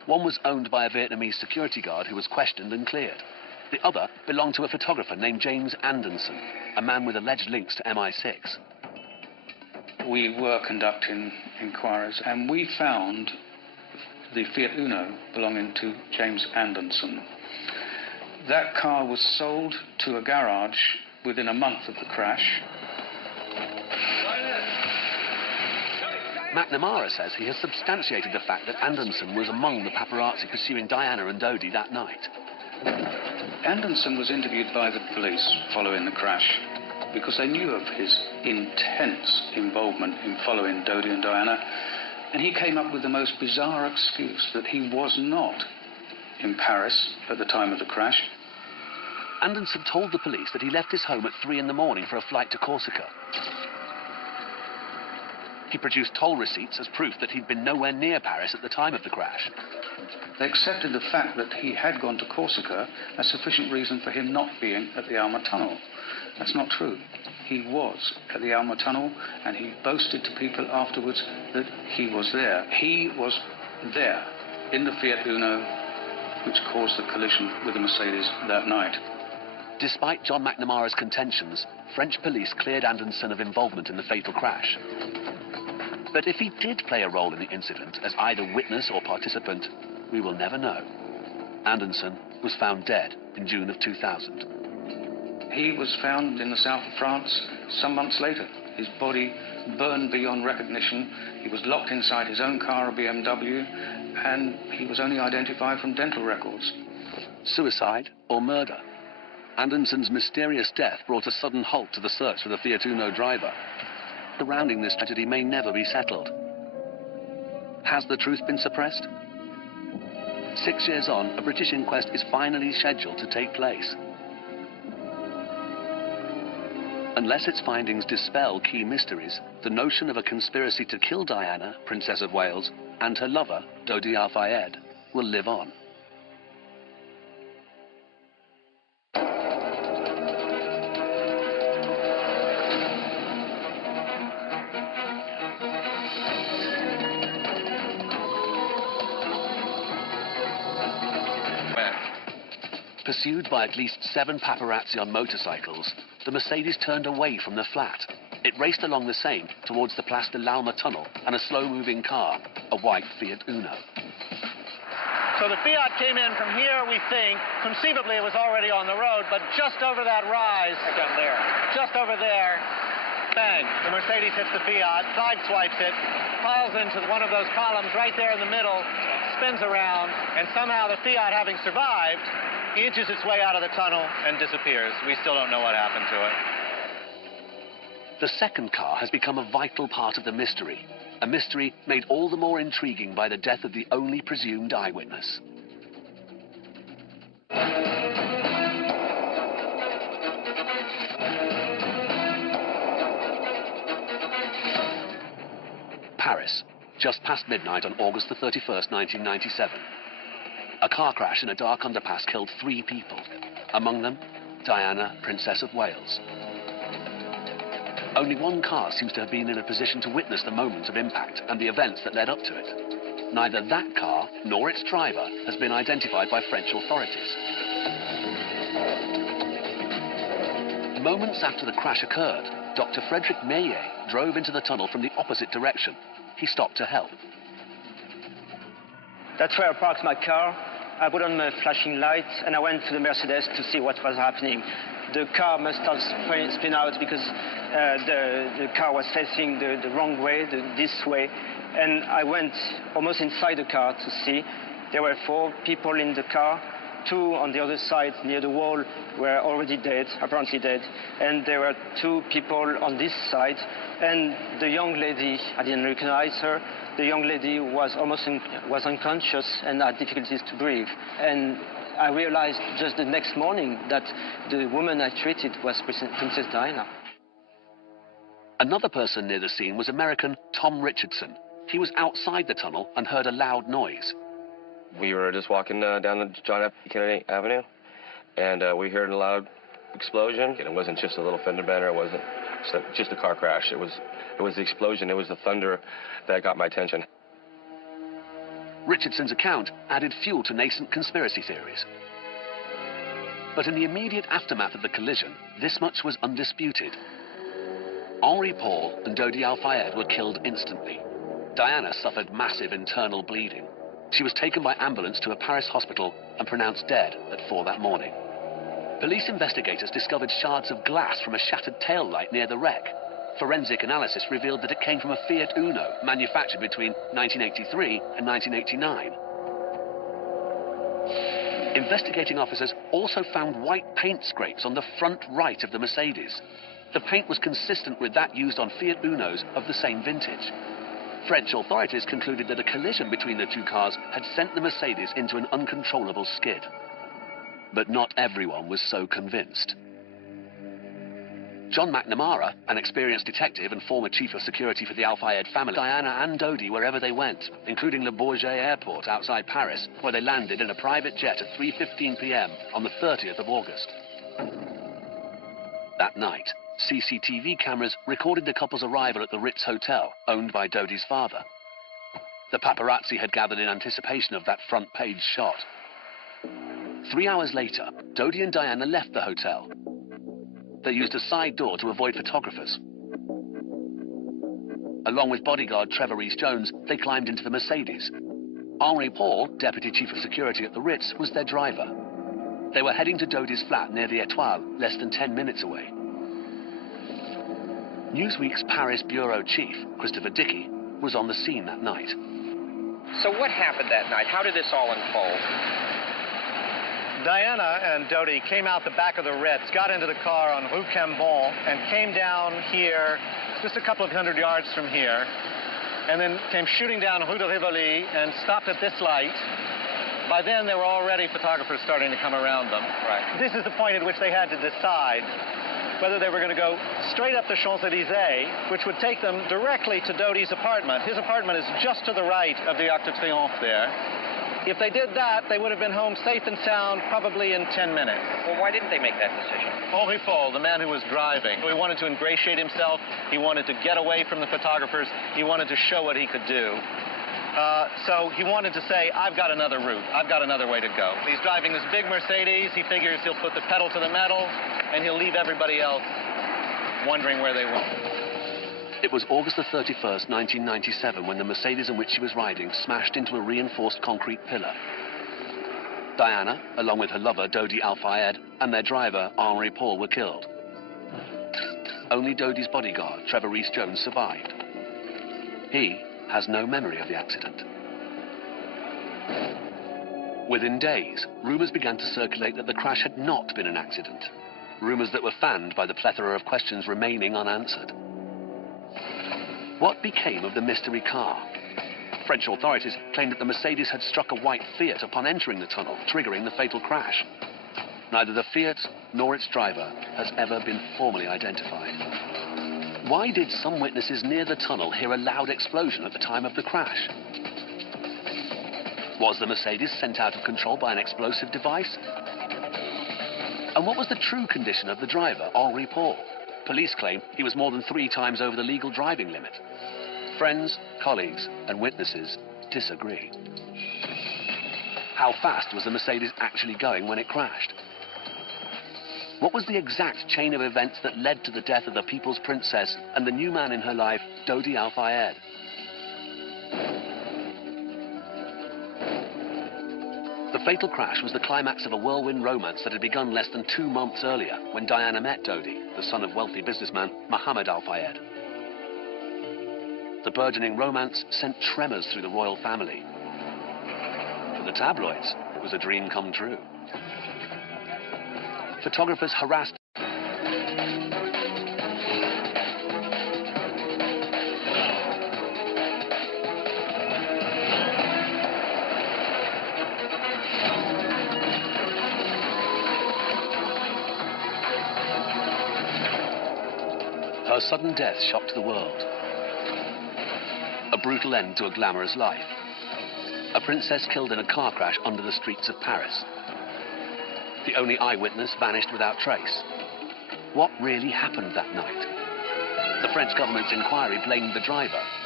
One was owned by a Vietnamese security guard who was questioned and cleared. The other belonged to a photographer named James Anderson, a man with alleged links to MI6. We were conducting inquiries and we found the Fiat Uno belonging to James Anderson. That car was sold to a garage within a month of the crash. McNamara says he has substantiated the fact that Anderson was among the paparazzi pursuing Diana and Dodi that night. Anderson was interviewed by the police following the crash because they knew of his intense involvement in following Dodi and Diana, and he came up with the most bizarre excuse that he was not in Paris at the time of the crash. Anderson told the police that he left his home at 3 in the morning for a flight to Corsica. He produced toll receipts as proof that he'd been nowhere near Paris at the time of the crash. They accepted the fact that he had gone to Corsica as sufficient reason for him not being at the Alma Tunnel. That's not true. He was at the Alma Tunnel, and he boasted to people afterwards that he was there. He was there in the Fiat Uno, which caused the collision with the Mercedes that night. Despite John McNamara's contentions, French police cleared Anderson of involvement in the fatal crash. But if he did play a role in the incident as either witness or participant, we will never know. Anderson was found dead in June of 2000. He was found in the south of France some months later. His body burned beyond recognition. He was locked inside his own car, a BMW, and he was only identified from dental records. Suicide or murder? Anderson's mysterious death brought a sudden halt to the search for the Fiat Uno driver. Surrounding this tragedy may never be settled. Has the truth been suppressed? 6 years on, a British inquest is finally scheduled to take place. Unless its findings dispel key mysteries, the notion of a conspiracy to kill Diana, Princess of Wales, and her lover, Dodi Al Fayed, will live on. Pursued by at least 7 paparazzi on motorcycles, the Mercedes turned away from the flat. It raced along the Seine towards the Place de l'Alma tunnel and a slow-moving car, a white Fiat Uno. So the Fiat came in from here, we think. Conceivably, it was already on the road, but just over that rise, down there, just over there, bang, the Mercedes hits the Fiat, sideswipes it, piles into one of those columns right there in the middle, spins around, and somehow the Fiat, having survived, inches its way out of the tunnel and disappears. We still don't know what happened to it. The second car has become a vital part of the mystery, a mystery made all the more intriguing by the death of the only presumed eyewitness. Paris, just past midnight on August the 31st, 1997. A car crash in a dark underpass killed 3 people, among them Diana, Princess of Wales. Only one car seems to have been in a position to witness the moment of impact and the events that led up to it. Neither that car nor its driver has been identified by French authorities. Moments after the crash occurred, Dr. Frederic Meillet drove into the tunnel from the opposite direction. He stopped to help. That's where I parked my car. I put on my flashing lights and I went to the Mercedes to see what was happening. The car must have spun out because the car was facing the wrong way, this way. And I went almost inside the car to see. There were 4 people in the car. 2 on the other side near the wall were already dead, apparently dead. And there were 2 people on this side. And the young lady, I didn't recognize her. The young lady was was unconscious and had difficulties to breathe. And I realized just the next morning that the woman I treated was Princess Diana. Another person near the scene was American Tom Richardson. He was outside the tunnel and heard a loud noise. We were just walking down the John F. Kennedy Avenue, and we heard a loud explosion. And it wasn't just a little fender bender. It wasn't just a car crash. It was the explosion. It was the thunder that got my attention. Richardson's account added fuel to nascent conspiracy theories. But in the immediate aftermath of the collision, this much was undisputed. Henri Paul and Dodi Al-Fayed were killed instantly. Diana suffered massive internal bleeding. She was taken by ambulance to a Paris hospital and pronounced dead at 4 that morning. Police investigators discovered shards of glass from a shattered tail light near the wreck. Forensic analysis revealed that it came from a Fiat Uno manufactured between 1983 and 1989. Investigating officers also found white paint scrapes on the front right of the Mercedes. The paint was consistent with that used on Fiat Unos of the same vintage. French authorities concluded that a collision between the two cars had sent the Mercedes into an uncontrollable skid. But not everyone was so convinced. John McNamara, an experienced detective and former chief of security for the Al-Fayed family, Diana and Dodi wherever they went, including Le Bourget Airport outside Paris, where they landed in a private jet at 3:15 p.m. on the 30th of August. That night, CCTV cameras recorded the couple's arrival at the Ritz Hotel, owned by Dodi's father. The paparazzi had gathered in anticipation of that front page shot. 3 hours later, Dodi and Diana left the hotel. They used a side door to avoid photographers. Along with bodyguard Trevor Rees-Jones, they climbed into the Mercedes. Henri Paul, deputy chief of security at the Ritz, was their driver. They were heading to Dodi's flat near the Étoile, less than 10 minutes away. Newsweek's Paris bureau chief, Christopher Dickey, was on the scene that night. So what happened that night? How did this all unfold? Diana and Dodi came out the back of the Ritz, got into the car on Rue Cambon, and came down here, just a couple of hundred yards from here, and then came shooting down Rue de Rivoli and stopped at this light. By then, there were already photographers starting to come around them. Right. This is the point at which they had to decide whether they were going to go straight up the Champs-Élysées, which would take them directly to Dodi's apartment. His apartment is just to the right of the Arc de Triomphe there. If they did that, they would have been home safe and sound probably in 10 minutes. Well, why didn't they make that decision? Henri Paul, the man who was driving, he wanted to ingratiate himself. He wanted to get away from the photographers. He wanted to show what he could do. So he wanted to say, I've got another route. I've got another way to go. He's driving this big Mercedes. He figures he'll put the pedal to the metal, and he'll leave everybody else wondering where they were. It was August the 31st, 1997, when the Mercedes in which she was riding smashed into a reinforced concrete pillar. Diana, along with her lover, Dodi Al-Fayed, and their driver, Henri Paul, were killed. Only Dodi's bodyguard, Trevor Rees-Jones, survived. He has no memory of the accident. Within days, rumours began to circulate that the crash had not been an accident. Rumours that were fanned by the plethora of questions remaining unanswered. What became of the mystery car? French authorities claimed that the Mercedes had struck a white Fiat upon entering the tunnel, triggering the fatal crash. Neither the Fiat nor its driver has ever been formally identified. Why did some witnesses near the tunnel hear a loud explosion at the time of the crash? Was the Mercedes sent out of control by an explosive device? And what was the true condition of the driver, Henri Paul? Police claim he was more than 3 times over the legal driving limit. Friends, colleagues, and witnesses disagree. How fast was the Mercedes actually going when it crashed? What was the exact chain of events that led to the death of the People's Princess and the new man in her life, Dodi Al-Fayed? The fatal crash was the climax of a whirlwind romance that had begun less than 2 months earlier when Diana met Dodi, the son of wealthy businessman Mohammed Al-Fayed. The burgeoning romance sent tremors through the royal family. For the tabloids, it was a dream come true. Photographers harassed her sudden death shocked the world. A brutal end to a glamorous life. A princess killed in a car crash under the streets of Paris. The only eyewitness vanished without trace. What really happened that night? The French government's inquiry blamed the driver.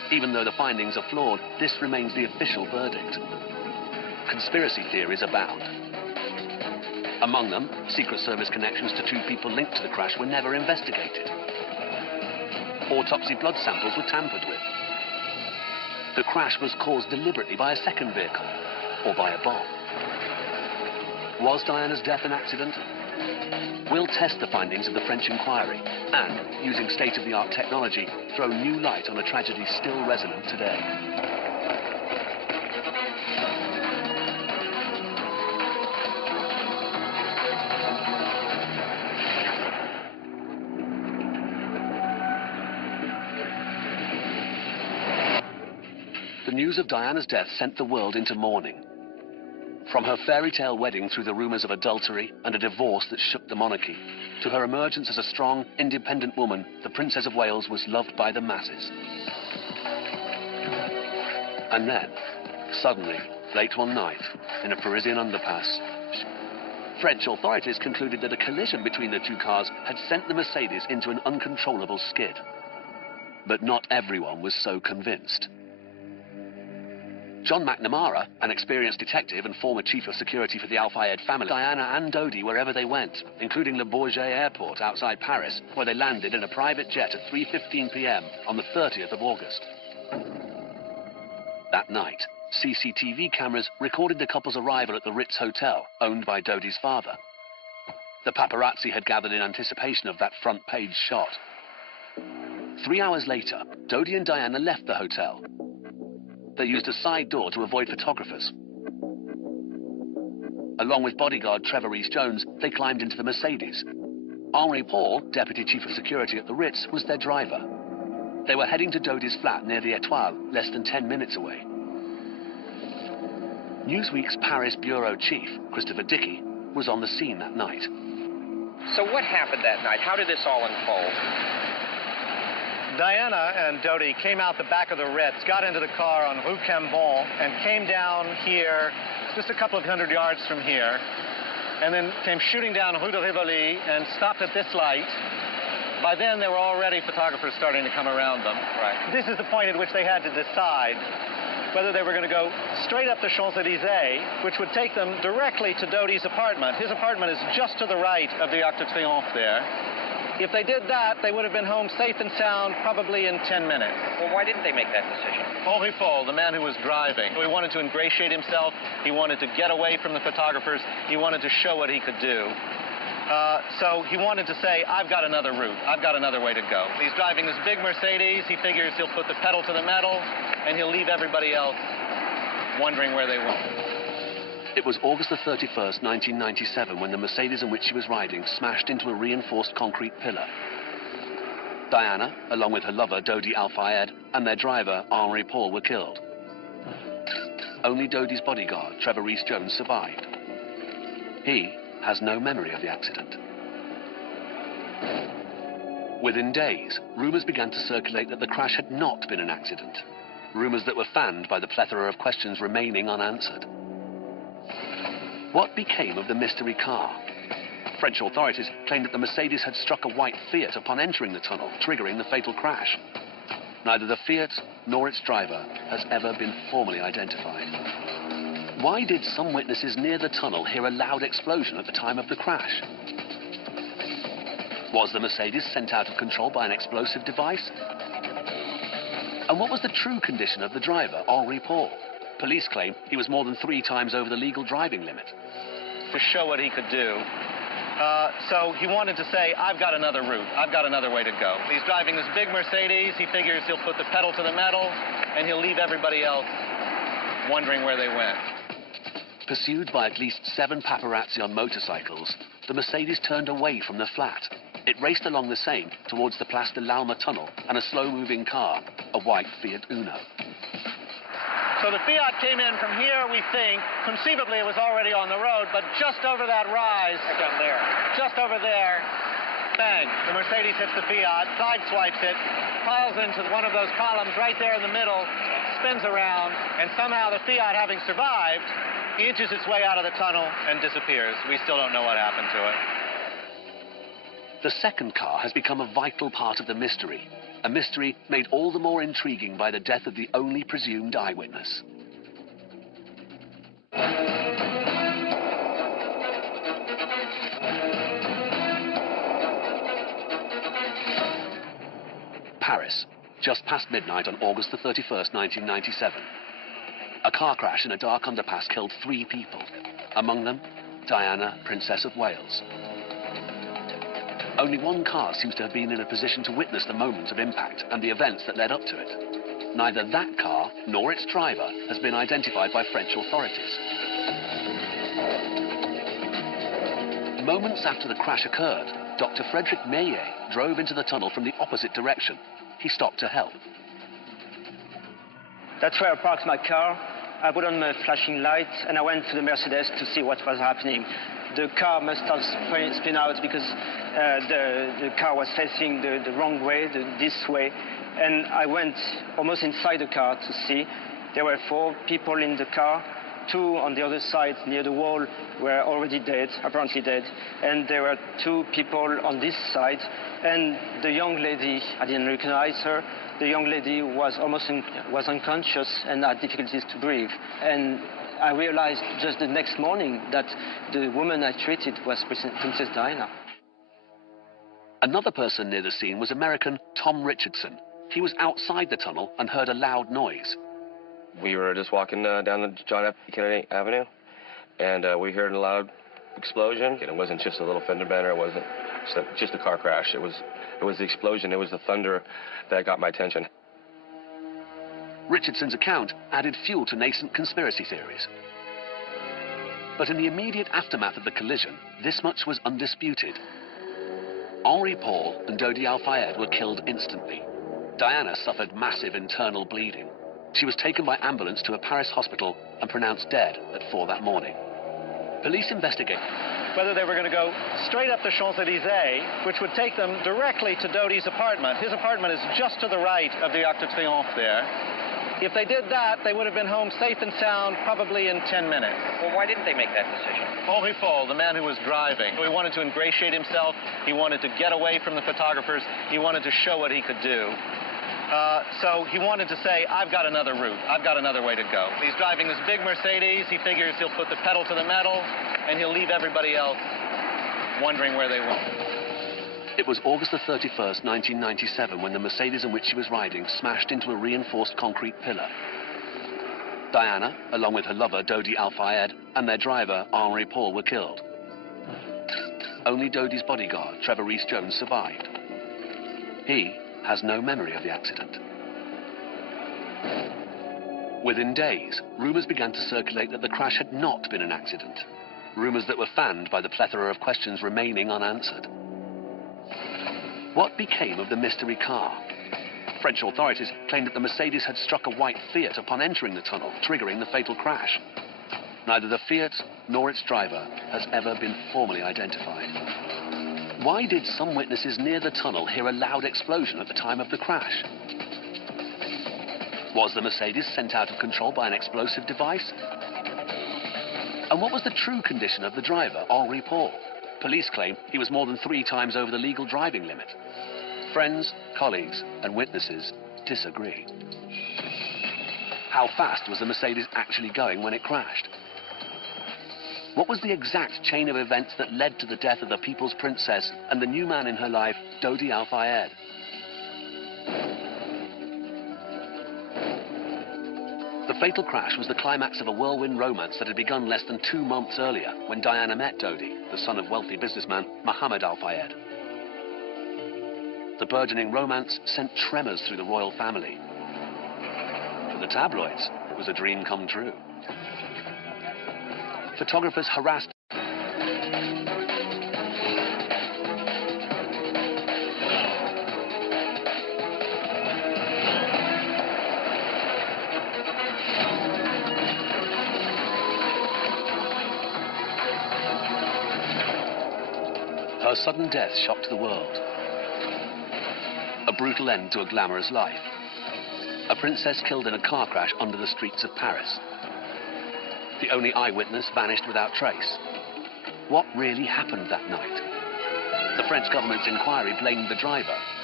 Even though the findings are flawed, this remains the official verdict. Conspiracy theories abound. Among them, Secret Service connections to two people linked to the crash were never investigated. Autopsy blood samples were tampered with. The crash was caused deliberately by a second vehicle, or by a bomb. Was Diana's death an accident? We'll test the findings of the French inquiry and, using state-of-the-art technology, throw new light on a tragedy still resonant today. The news of Diana's death sent the world into mourning. From her fairy tale wedding through the rumors of adultery and a divorce that shook the monarchy, to her emergence as a strong, independent woman, the Princess of Wales was loved by the masses. And then, suddenly, late one night, in a Parisian underpass, French authorities concluded that a collision between the two cars had sent the Mercedes into an uncontrollable skid. But not everyone was so convinced. John McNamara, an experienced detective and former chief of security for the Al Fayed family, Diana and Dodi wherever they went, including Le Bourget Airport outside Paris, where they landed in a private jet at 3:15 p.m. on the 30th of August. That night, CCTV cameras recorded the couple's arrival at the Ritz Hotel, owned by Dodi's father. The paparazzi had gathered in anticipation of that front-page shot. 3 hours later, Dodi and Diana left the hotel. They used a side door to avoid photographers. Along with bodyguard Trevor Rees-Jones, they climbed into the Mercedes. Henri Paul, deputy chief of security at the Ritz, was their driver. They were heading to Dodi's flat near the Étoile, less than 10 minutes away. Newsweek's Paris bureau chief, Christopher Dickey, was on the scene that night. So what happened that night? How did this all unfold? Diana and Dodi came out the back of the Ritz, got into the car on Rue Cambon, and came down here, just a couple of hundred yards from here, and then came shooting down Rue de Rivoli and stopped at this light. By then, there were already photographers starting to come around them. Right. This is the point at which they had to decide whether they were going to go straight up the Champs-Élysées, which would take them directly to Dodi's apartment. His apartment is just to the right of the Arc de Triomphe there. If they did that, they would have been home safe and sound probably in 10 minutes. Well, why didn't they make that decision? Henri Paul, the man who was driving, he wanted to ingratiate himself. He wanted to get away from the photographers. He wanted to show what he could do. So he wanted to say, I've got another route. I've got another way to go. He's driving this big Mercedes. He figures he'll put the pedal to the metal, and he'll leave everybody else wondering where they went. It was August the 31st, 1997, when the Mercedes in which she was riding smashed into a reinforced concrete pillar. Diana, along with her lover, Dodi Al Fayed, and their driver, Henri Paul, were killed. Only Dodi's bodyguard, Trevor Rees-Jones, survived. He has no memory of the accident. Within days, rumors began to circulate that the crash had not been an accident. Rumors that were fanned by the plethora of questions remaining unanswered. What became of the mystery car? French authorities claimed that the Mercedes had struck a white Fiat upon entering the tunnel, triggering the fatal crash. Neither the Fiat nor its driver has ever been formally identified. Why did some witnesses near the tunnel hear a loud explosion at the time of the crash? Was the Mercedes sent out of control by an explosive device? And what was the true condition of the driver, Henri Paul? Police claim he was more than 3 times over the legal driving limit. To show what he could do. So he wanted to say, I've got another route. I've got another way to go. He's driving this big Mercedes. He figures he'll put the pedal to the metal, and he'll leave everybody else wondering where they went. Pursued by at least 7 paparazzi on motorcycles, the Mercedes turned away from the flat. It raced along the Seine towards the Place de l'Alma tunnel and a slow-moving car, a white Fiat Uno. So the Fiat came in from here, we think. Conceivably, it was already on the road, but just over that rise, down there, just over there, bang, the Mercedes hits the Fiat, sideswipes it, piles into one of those columns right there in the middle, spins around, and somehow the Fiat, having survived, inches its way out of the tunnel and disappears. We still don't know what happened to it. The second car has become a vital part of the mystery. A mystery made all the more intriguing by the death of the only presumed eyewitness. Paris, just past midnight on August the 31st, 1997. A car crash in a dark underpass killed 3 people, among them Diana, Princess of Wales. Only one car seems to have been in a position to witness the moment of impact and the events that led up to it. Neither that car nor its driver has been identified by French authorities. Moments after the crash occurred, Dr. Frederic Meillet drove into the tunnel from the opposite direction. He stopped to help. That's where I parked my car. I put on my flashing light and I went to the Mercedes to see what was happening. The car must have spun out because the car was facing the wrong way, this way. And I went almost inside the car to see. There were 4 people in the car. 2 on the other side near the wall were already dead, apparently dead. And there were 2 people on this side. And the young lady, I didn't recognize her. The young lady was was unconscious and had difficulties to breathe. And I realized just the next morning that the woman I treated was Princess Diana. Another person near the scene was American Tom Richardson. He was outside the tunnel and heard a loud noise. We were just walking down the John F. Kennedy Avenue, and we heard a loud explosion. It wasn't just a little fender bender. It wasn't just a car crash. It was the explosion. It was the thunder that got my attention. Richardson's account added fuel to nascent conspiracy theories. But in the immediate aftermath of the collision, this much was undisputed. Henri Paul and Dodi Al-Fayed were killed instantly. Diana suffered massive internal bleeding. She was taken by ambulance to a Paris hospital and pronounced dead at 4 that morning. Police investigate whether they were going to go straight up the Champs-Élysées, which would take them directly to Dodi's apartment. His apartment is just to the right of the Arc de Triomphe there. If they did that, they would have been home safe and sound probably in 10 minutes. Well, why didn't they make that decision? Henri Paul, the man who was driving, he wanted to ingratiate himself. He wanted to get away from the photographers. He wanted to show what he could do. So he wanted to say, I've got another route. I've got another way to go. He's driving this big Mercedes. He figures he'll put the pedal to the metal, and he'll leave everybody else wondering where they went. It was August the 31st, 1997, when the Mercedes in which she was riding smashed into a reinforced concrete pillar. Diana, along with her lover, Dodi Al-Fayed, and their driver, Henri Paul, were killed. Only Dodi's bodyguard, Trevor Rees-Jones, survived. He has no memory of the accident. Within days, rumours began to circulate that the crash had not been an accident. Rumours that were fanned by the plethora of questions remaining unanswered. What became of the mystery car? French authorities claimed that the Mercedes had struck a white Fiat upon entering the tunnel, triggering the fatal crash. Neither the Fiat nor its driver has ever been formally identified. Why did some witnesses near the tunnel hear a loud explosion at the time of the crash? Was the Mercedes sent out of control by an explosive device? And what was the true condition of the driver, Henri Paul? Police claim he was more than 3 times over the legal driving limit. Friends, colleagues, and witnesses disagree. How fast was the Mercedes actually going when it crashed? What was the exact chain of events that led to the death of the People's Princess and the new man in her life, Dodi Al-Fayed? The fatal crash was the climax of a whirlwind romance that had begun less than 2 months earlier when Diana met Dodi, the son of wealthy businessman Mohammed Al-Fayed. The burgeoning romance sent tremors through the royal family. For the tabloids, it was a dream come true. Photographers harassed her sudden death shocked the world. A brutal end to a glamorous life. A princess killed in a car crash under the streets of Paris. The only eyewitness vanished without trace. What really happened that night? The French government's inquiry blamed the driver,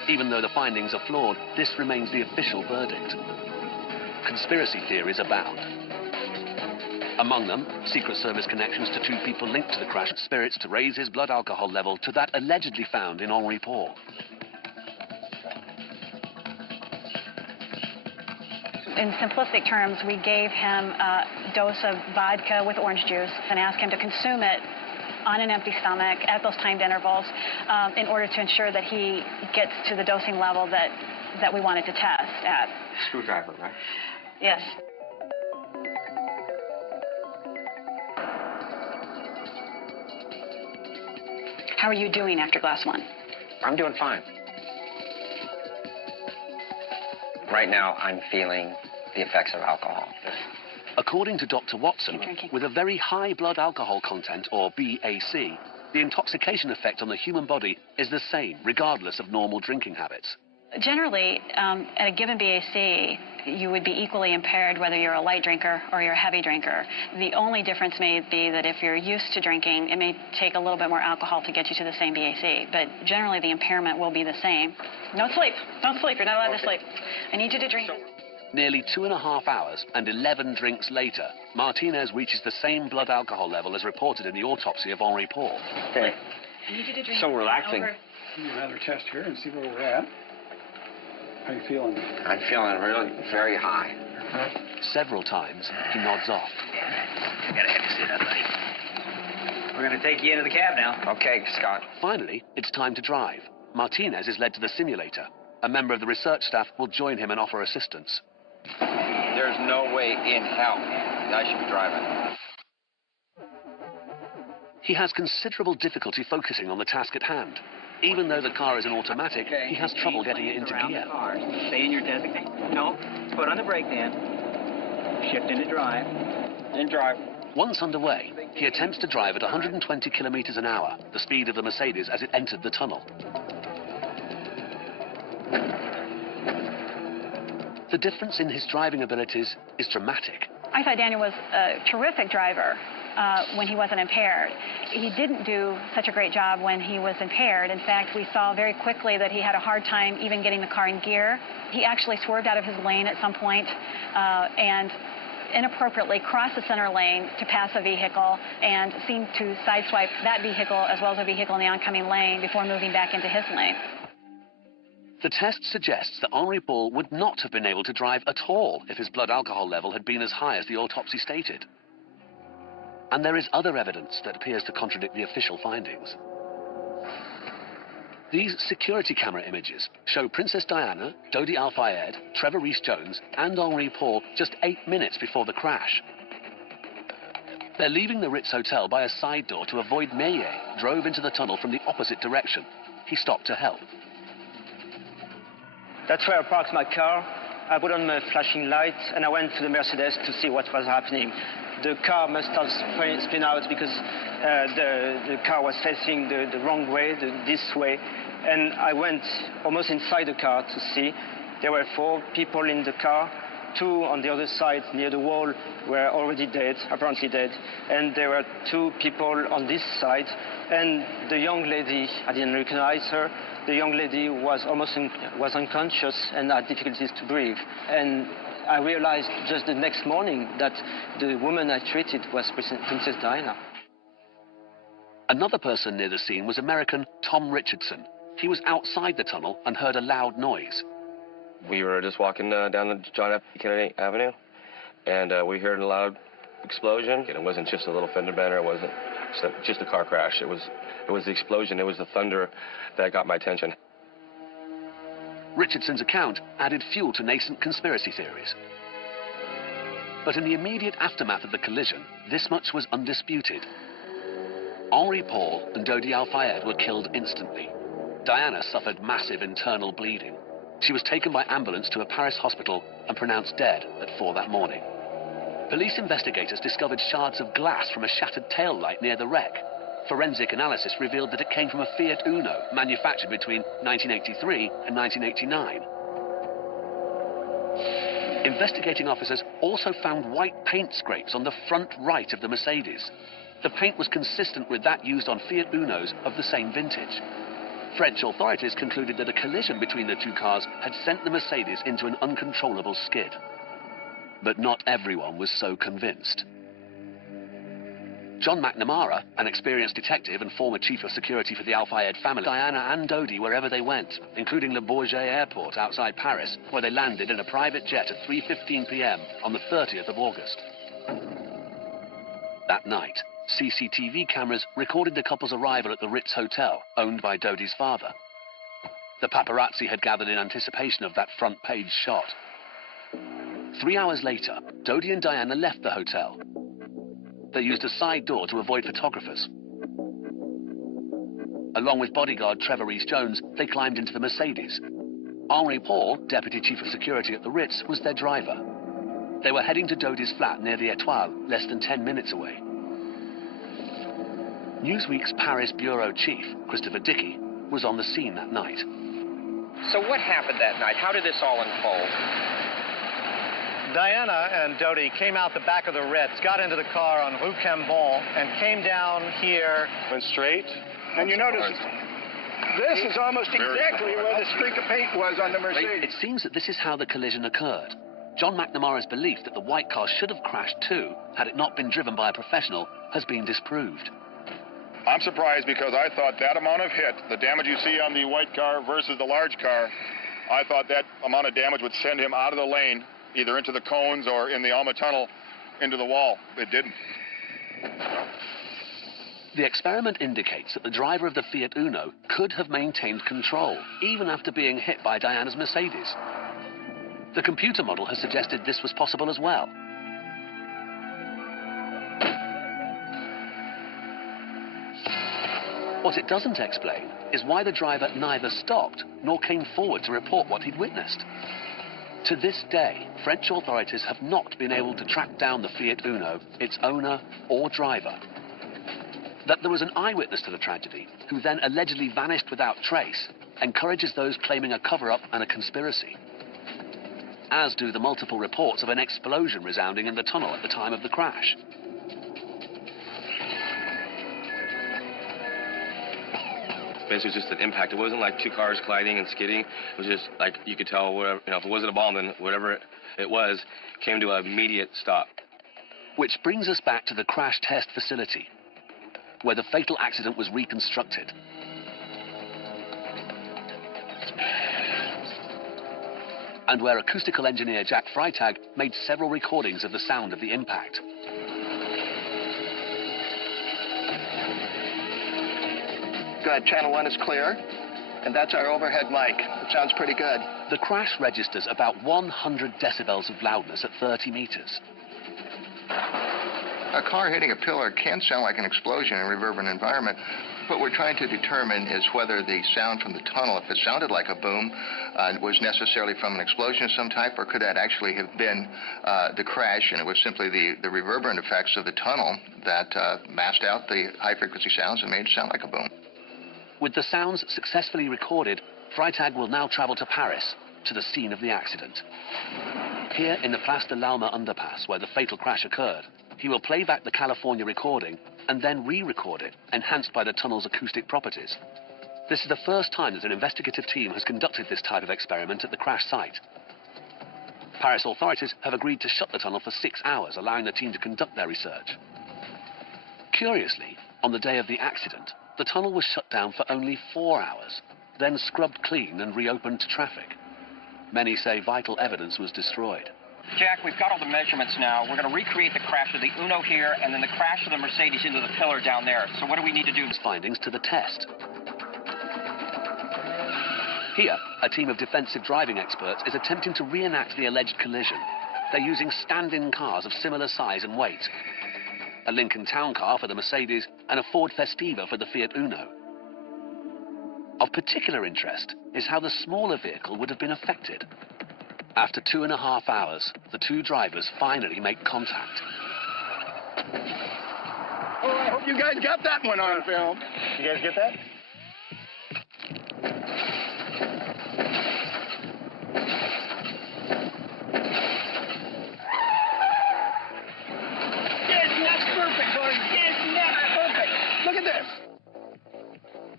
Even though the findings are flawed, this remains the official verdict. Conspiracy theories abound. Among them, Secret Service connections to two people linked to the crash, spirits to raise his blood alcohol level to that allegedly found in Henri Paul. In simplistic terms, we gave him a dose of vodka with orange juice and asked him to consume it on an empty stomach at those timed intervals in order to ensure that he gets to the dosing level that we wanted to test at. Screwdriver, right? Yes. How are you doing after glass one? I'm doing fine. Right now, I'm feeling the effects of alcohol. According to Dr. Watson, with a very high blood alcohol content, or BAC, the intoxication effect on the human body is the same, regardless of normal drinking habits. Generally, at a given BAC, you would be equally impaired whether you're a light drinker or you're a heavy drinker. The only difference may be that if you're used to drinking, it may take a little bit more alcohol to get you to the same BAC, but generally the impairment will be the same. No sleep. Don't sleep. You're not allowed to sleep. I need you to drink. Nearly 2.5 hours and 11 drinks later, Martinez reaches the same blood alcohol level as reported in the autopsy of Henri Paul. Okay. I need you to drink. So relaxing. We'd rather test here and see where we're at. How are you feeling? I'm feeling really very high. Several times, he nods off. I gotta have you sit up, buddy. We're gonna take you into the cab now. Okay, Scott. Finally, it's time to drive. Martinez is led to the simulator. A member of the research staff will join him and offer assistance. There's no way in hell I should be driving. He has considerable difficulty focusing on the task at hand. Even though the car is an automatic, he has trouble getting it into gear. Stay in your designated. No, put on the brake then. Shift into drive. And drive. Once underway, he attempts to drive at 120 kilometers an hour, the speed of the Mercedes as it entered the tunnel. The difference in his driving abilities is dramatic. I thought Daniel was a terrific driver when he wasn't impaired. He didn't do such a great job when he was impaired. In fact, we saw very quickly that he had a hard time even getting the car in gear. He actually swerved out of his lane at some point and inappropriately crossed the center lane to pass a vehicle and seemed to sideswipe that vehicle as well as a vehicle in the oncoming lane before moving back into his lane. The test suggests that Henri Paul would not have been able to drive at all if his blood alcohol level had been as high as the autopsy stated. And there is other evidence that appears to contradict the official findings. These security camera images show Princess Diana, Dodi Al-Fayed, Trevor Rees-Jones, and Henri Paul just 8 minutes before the crash. They're leaving the Ritz Hotel by a side door to avoid Meillet, drove into the tunnel from the opposite direction. He stopped to help. That's where I parked my car. I put on my flashing light and I went to the Mercedes to see what was happening. The car must have spun out because the car was facing the wrong way, this way. And I went almost inside the car to see. There were 4 people in the car. 2 on the other side near the wall were already dead, apparently dead. And there were 2 people on this side. And the young lady, I didn't recognize her. The young lady was was unconscious and had difficulties to breathe. And I realized just the next morning that the woman I treated was Princess Diana. Another person near the scene was American Tom Richardson. He was outside the tunnel and heard a loud noise. We were just walking down John F. Kennedy Avenue, and we heard a loud explosion. And it wasn't just a little fender bender. It wasn't just a car crash. It was the explosion. It was the thunder that got my attention. Richardson's account added fuel to nascent conspiracy theories. But in the immediate aftermath of the collision, this much was undisputed. Henri Paul and Dodi Al-Fayed were killed instantly. Diana suffered massive internal bleeding. She was taken by ambulance to a Paris hospital and pronounced dead at 4 that morning. Police investigators discovered shards of glass from a shattered tail light near the wreck. Forensic analysis revealed that it came from a Fiat Uno manufactured between 1983 and 1989. Investigating officers also found white paint scrapes on the front right of the Mercedes. The paint was consistent with that used on Fiat Unos of the same vintage. French authorities concluded that a collision between the two cars had sent the Mercedes into an uncontrollable skid. But not everyone was so convinced. John McNamara, an experienced detective and former chief of security for the Al Fayed family, Diana and Dodi wherever they went, including Le Bourget Airport outside Paris, where they landed in a private jet at 3:15 p.m. on the 30th of August. That night, CCTV cameras recorded the couple's arrival at the Ritz Hotel, owned by Dodi's father. The paparazzi had gathered in anticipation of that front page shot. 3 hours later, Dodi and Diana left the hotel. They used a side door to avoid photographers. Along with bodyguard Trevor Rees-Jones, they climbed into the Mercedes. Henri Paul, deputy chief of security at the Ritz, was their driver. They were heading to Dodi's flat near the Étoile, less than 10 minutes away. Newsweek's Paris bureau chief, Christopher Dickey, was on the scene that night. So what happened that night? How did this all unfold? Diana and Dodi came out the back of the Ritz, got into the car on Rue Cambon, and came down here. Went straight. And you notice this is almost exactly where the streak of paint was on the Mercedes. It seems that this is how the collision occurred. John McNamara's belief that the white car should have crashed too, had it not been driven by a professional, has been disproved. I'm surprised because I thought that amount of hit, the damage you see on the white car versus the large car, I thought that amount of damage would send him out of the lane, either into the cones or in the Alma Tunnel, into the wall. It didn't. The experiment indicates that the driver of the Fiat Uno could have maintained control, even after being hit by Diana's Mercedes. The computer model has suggested this was possible as well. What it doesn't explain is why the driver neither stopped nor came forward to report what he'd witnessed. To this day, French authorities have not been able to track down the Fiat Uno, its owner or driver. That there was an eyewitness to the tragedy, who then allegedly vanished without trace, encourages those claiming a cover-up and a conspiracy. As do the multiple reports of an explosion resounding in the tunnel at the time of the crash. Basically, it was just an impact. It wasn't like two cars colliding and skidding. It was just like you could tell, whatever, if it wasn't a bomb, then whatever it was came to an immediate stop. Which brings us back to the crash test facility, where the fatal accident was reconstructed. And where acoustical engineer Jack Freitag made several recordings of the sound of the impact. Good, channel 1 is clear, and that's our overhead mic. It sounds pretty good. The crash registers about 100 decibels of loudness at 30 meters. A car hitting a pillar can sound like an explosion in a reverberant environment. What we're trying to determine is whether the sound from the tunnel, if it sounded like a boom, was necessarily from an explosion of some type, or could that actually have been the crash, and it was simply the reverberant effects of the tunnel that masked out the high-frequency sounds and made it sound like a boom. With the sounds successfully recorded, Freitag will now travel to Paris, to the scene of the accident. Here in the Place de l'Alma underpass, where the fatal crash occurred, he will play back the California recording and then re-record it, enhanced by the tunnel's acoustic properties. This is the first time that an investigative team has conducted this type of experiment at the crash site. Paris authorities have agreed to shut the tunnel for 6 hours, allowing the team to conduct their research. Curiously, on the day of the accident, the tunnel was shut down for only 4 hours, then scrubbed clean and reopened to traffic. Many say vital evidence was destroyed. Jack, we've got all the measurements now. We're going to recreate the crash of the Uno here and then the crash of the Mercedes into the pillar down there. So what do we need to do? Findings to the test. Here, a team of defensive driving experts is attempting to reenact the alleged collision. They're using stand-in cars of similar size and weight. A Lincoln Town Car for the Mercedes and a Ford Festiva for the Fiat Uno. Of particular interest is how the smaller vehicle would have been affected. After 2.5 hours, the two drivers finally make contact. Oh, I hope you guys got that one on film. You guys get that? Yes, that's perfect, boys. Yes, that's perfect. Look at this.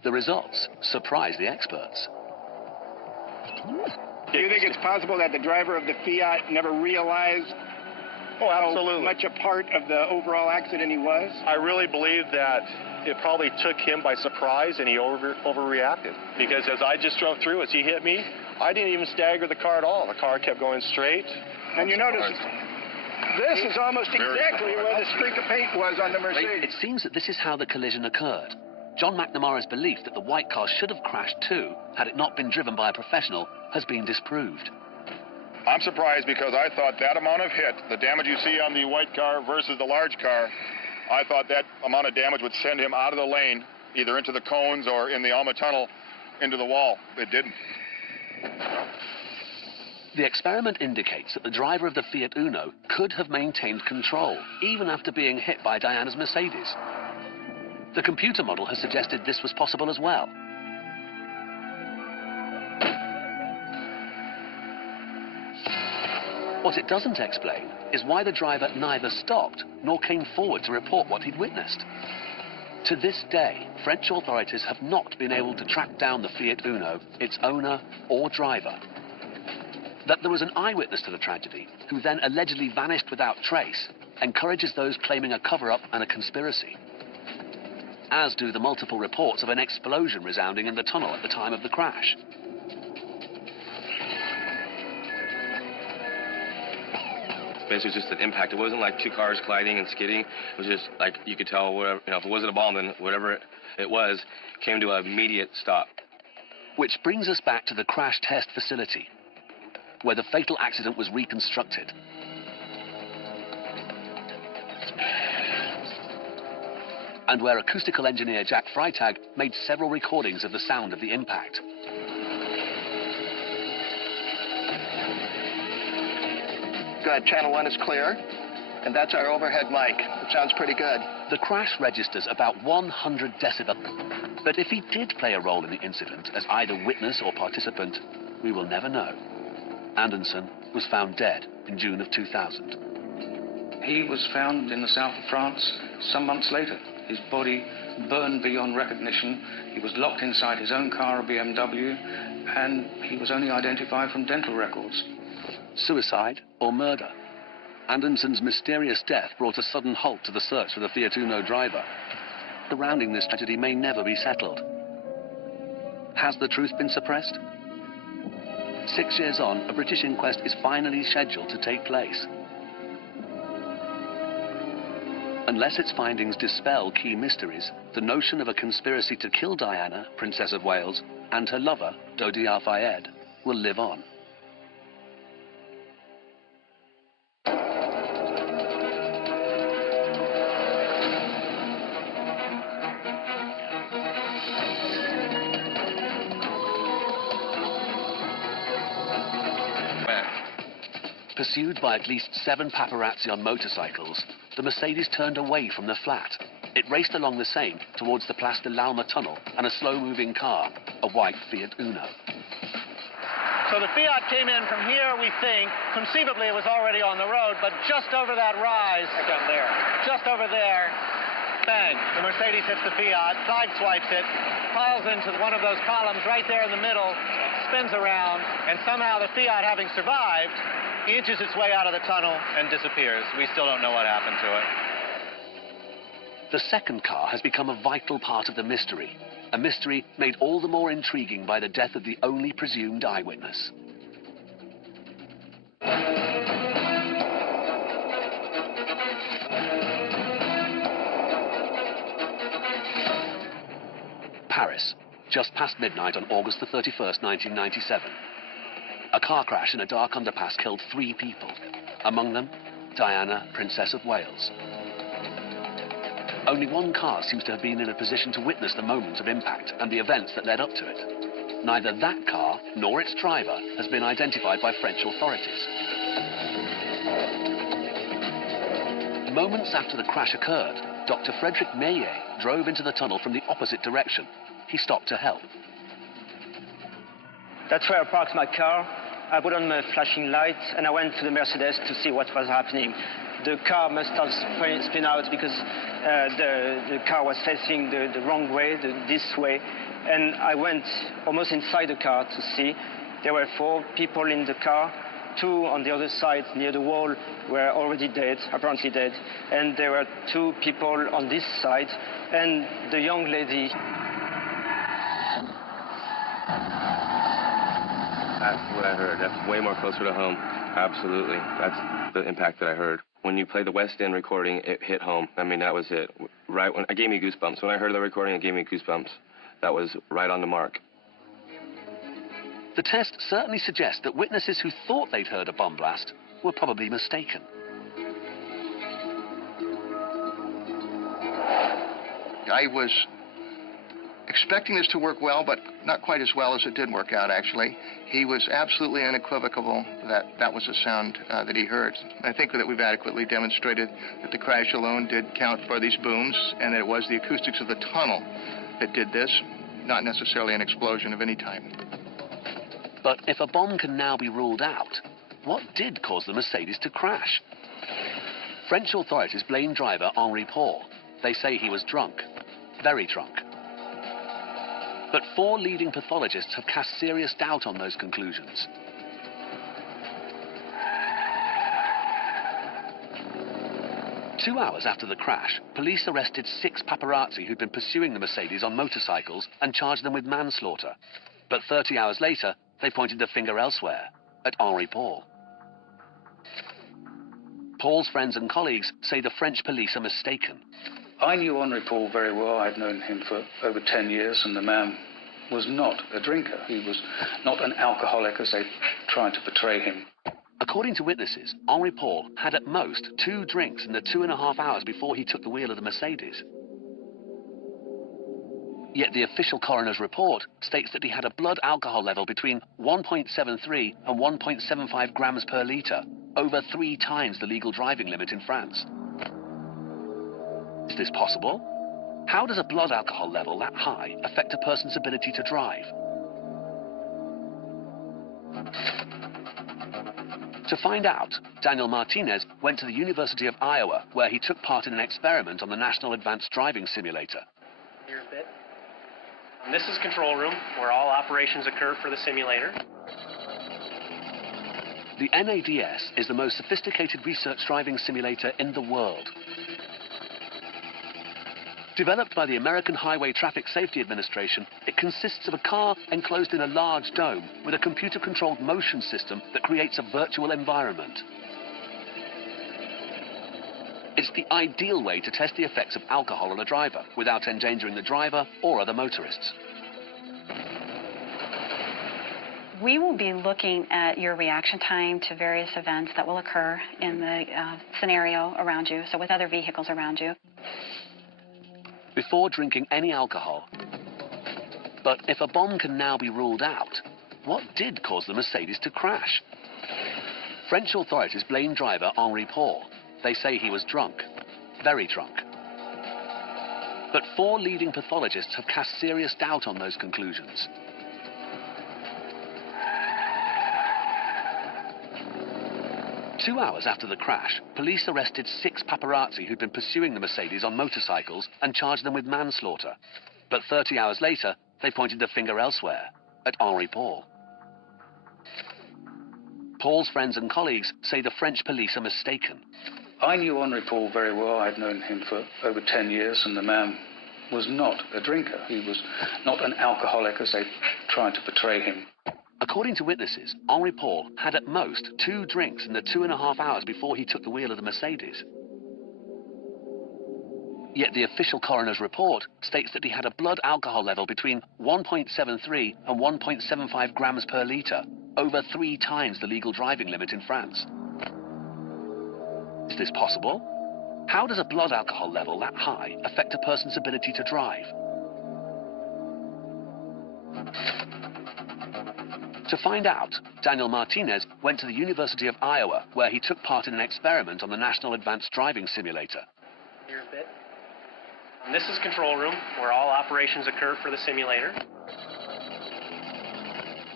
The results surprised the experts. Do you think it's possible that the driver of the Fiat never realized absolutely. how much a part of the overall accident he was? I really believe that it probably took him by surprise and he overreacted. Because as I just drove through, as he hit me, I didn't even stagger the car at all. The car kept going straight. And you notice this is almost exactly where the streak of paint was on the Mercedes. It seems that this is how the collision occurred. John McNamara's belief that the white car should have crashed too, had it not been driven by a professional, has been disproved. I'm surprised because I thought that amount of hit, the damage you see on the white car versus the large car, I thought that amount of damage would send him out of the lane, either into the cones or in the Alma Tunnel, into the wall. It didn't. The experiment indicates that the driver of the Fiat Uno could have maintained control, even after being hit by Diana's Mercedes. The computer model has suggested this was possible as well. What it doesn't explain is why the driver neither stopped nor came forward to report what he'd witnessed. To this day, French authorities have not been able to track down the Fiat Uno, its owner or driver. That there was an eyewitness to the tragedy, who then allegedly vanished without trace, encourages those claiming a cover-up and a conspiracy. As do the multiple reports of an explosion resounding in the tunnel at the time of the crash. Basically, it was just an impact. It wasn't like two cars colliding and skidding. It was just like you could tell, whatever, if it wasn't a bomb, then whatever it was came to an immediate stop. Which brings us back to the crash test facility, where the fatal accident was reconstructed. And where acoustical engineer Jack Freitag made several recordings of the sound of the impact. Good, channel 1 is clear, and that's our overhead mic. It sounds pretty good. The crash registers about 100 decibels, but if he did play a role in the incident as either witness or participant, we will never know. Anderson was found dead in June of 2000. He was found in the south of France some months later. His body burned beyond recognition. He was locked inside his own car, a BMW, and he was only identified from dental records. Suicide or murder? Anderson's mysterious death brought a sudden halt to the search for the Fiat Uno driver. Surrounding this tragedy may never be settled. Has the truth been suppressed? 6 years on, a British inquest is finally scheduled to take place. Unless its findings dispel key mysteries, the notion of a conspiracy to kill Diana, Princess of Wales, and her lover, Dodi Al Fayed, will live on. Pursued by at least 7 paparazzi on motorcycles, the Mercedes turned away from the flat. It raced along the Seine towards the Place de l'Alma tunnel and a slow-moving car, a white Fiat Uno. So the Fiat came in from here, we think. Conceivably, it was already on the road, but just over that rise, down there, just over there, bang, the Mercedes hits the Fiat, sideswipes it, piles into one of those columns right there in the middle, spins around, and somehow the Fiat, having survived, inches its way out of the tunnel and disappears. We still don't know what happened to it. The second car has become a vital part of the mystery, a mystery made all the more intriguing by the death of the only presumed eyewitness. Paris, just past midnight on August the 31st, 1997. A car crash in a dark underpass killed 3 people, among them Diana, Princess of Wales. Only one car seems to have been in a position to witness the moment of impact and the events that led up to it. Neither that car nor its driver has been identified by French authorities. Moments after the crash occurred, Dr. Frederic Meillet drove into the tunnel from the opposite direction. He stopped to help. That's where I parked my car. I put on my flashing light and I went to the Mercedes to see what was happening. The car must have spun out because the car was facing the wrong way, this way. And I went almost inside the car to see. There were 4 people in the car. 2 on the other side near the wall were already dead, apparently dead. And there were 2 people on this side. And the young lady. That's what I heard. That's way more closer to home. Absolutely. That's the impact that I heard. When you play the West End recording, it hit home. I mean, that was it. Right when it gave me goosebumps. When I heard the recording, it gave me goosebumps. That was right on the mark. The test certainly suggests that witnesses who thought they'd heard a bomb blast were probably mistaken. I was expecting this to work well, but not quite as well as it did work out, actually. He was absolutely unequivocal that that was a sound that he heard. I think that we've adequately demonstrated that the crash alone did count for these booms, and that it was the acoustics of the tunnel that did this, not necessarily an explosion of any type. But if a bomb can now be ruled out, what did cause the Mercedes to crash? French authorities blame driver Henri Paul. They say he was drunk, very drunk. But 4 leading pathologists have cast serious doubt on those conclusions. Two hours after the crash, police arrested 6 paparazzi who'd been pursuing the Mercedes on motorcycles and charged them with manslaughter. But 30 hours later, they pointed the finger elsewhere, at Henri Paul. Paul's friends and colleagues say the French police are mistaken. I knew Henri Paul very well. I'd known him for over 10 years, and the man was not a drinker. He was not an alcoholic, as they tried to portray him. According to witnesses, Henri Paul had at most 2 drinks in the 2.5 hours before he took the wheel of the Mercedes. Yet the official coroner's report states that he had a blood alcohol level between 1.73 and 1.75 grams per litre, over 3 times the legal driving limit in France. Is this possible? How does a blood alcohol level that high affect a person's ability to drive? To find out, Daniel Martinez went to the University of Iowa, where he took part in an experiment on the National Advanced Driving Simulator. Here a bit. This is control room, where all operations occur for the simulator. The NADS is the most sophisticated research driving simulator in the world. Developed by the American Highway Traffic Safety Administration, it consists of a car enclosed in a large dome with a computer-controlled motion system that creates a virtual environment. It's the ideal way to test the effects of alcohol on a driver without endangering the driver or other motorists. We will be looking at your reaction time to various events that will occur in the scenario around you, so with other vehicles around you. Before drinking any alcohol. But if a bomb can now be ruled out, what did cause the Mercedes to crash? French authorities blame driver Henri Paul. They say he was drunk, very drunk. But 4 leading pathologists have cast serious doubt on those conclusions. Two hours after the crash, police arrested 6 paparazzi who'd been pursuing the Mercedes on motorcycles and charged them with manslaughter. But 30 hours later, they pointed the finger elsewhere, at Henri Paul. Paul's friends and colleagues say the French police are mistaken. I knew Henri Paul very well. I'd known him for over 10 years, and the man was not a drinker. He was not an alcoholic, as they tried to portray him. According to witnesses, Henri Paul had at most 2 drinks in the 2.5 hours before he took the wheel of the Mercedes. Yet the official coroner's report states that he had a blood alcohol level between 1.73 and 1.75 grams per litre, over 3 times the legal driving limit in France. Is this possible? How does a blood alcohol level that high affect a person's ability to drive? To find out, Daniel Martinez went to the University of Iowa, where he took part in an experiment on the National Advanced Driving Simulator. Here a bit. This is control room, where all operations occur for the simulator.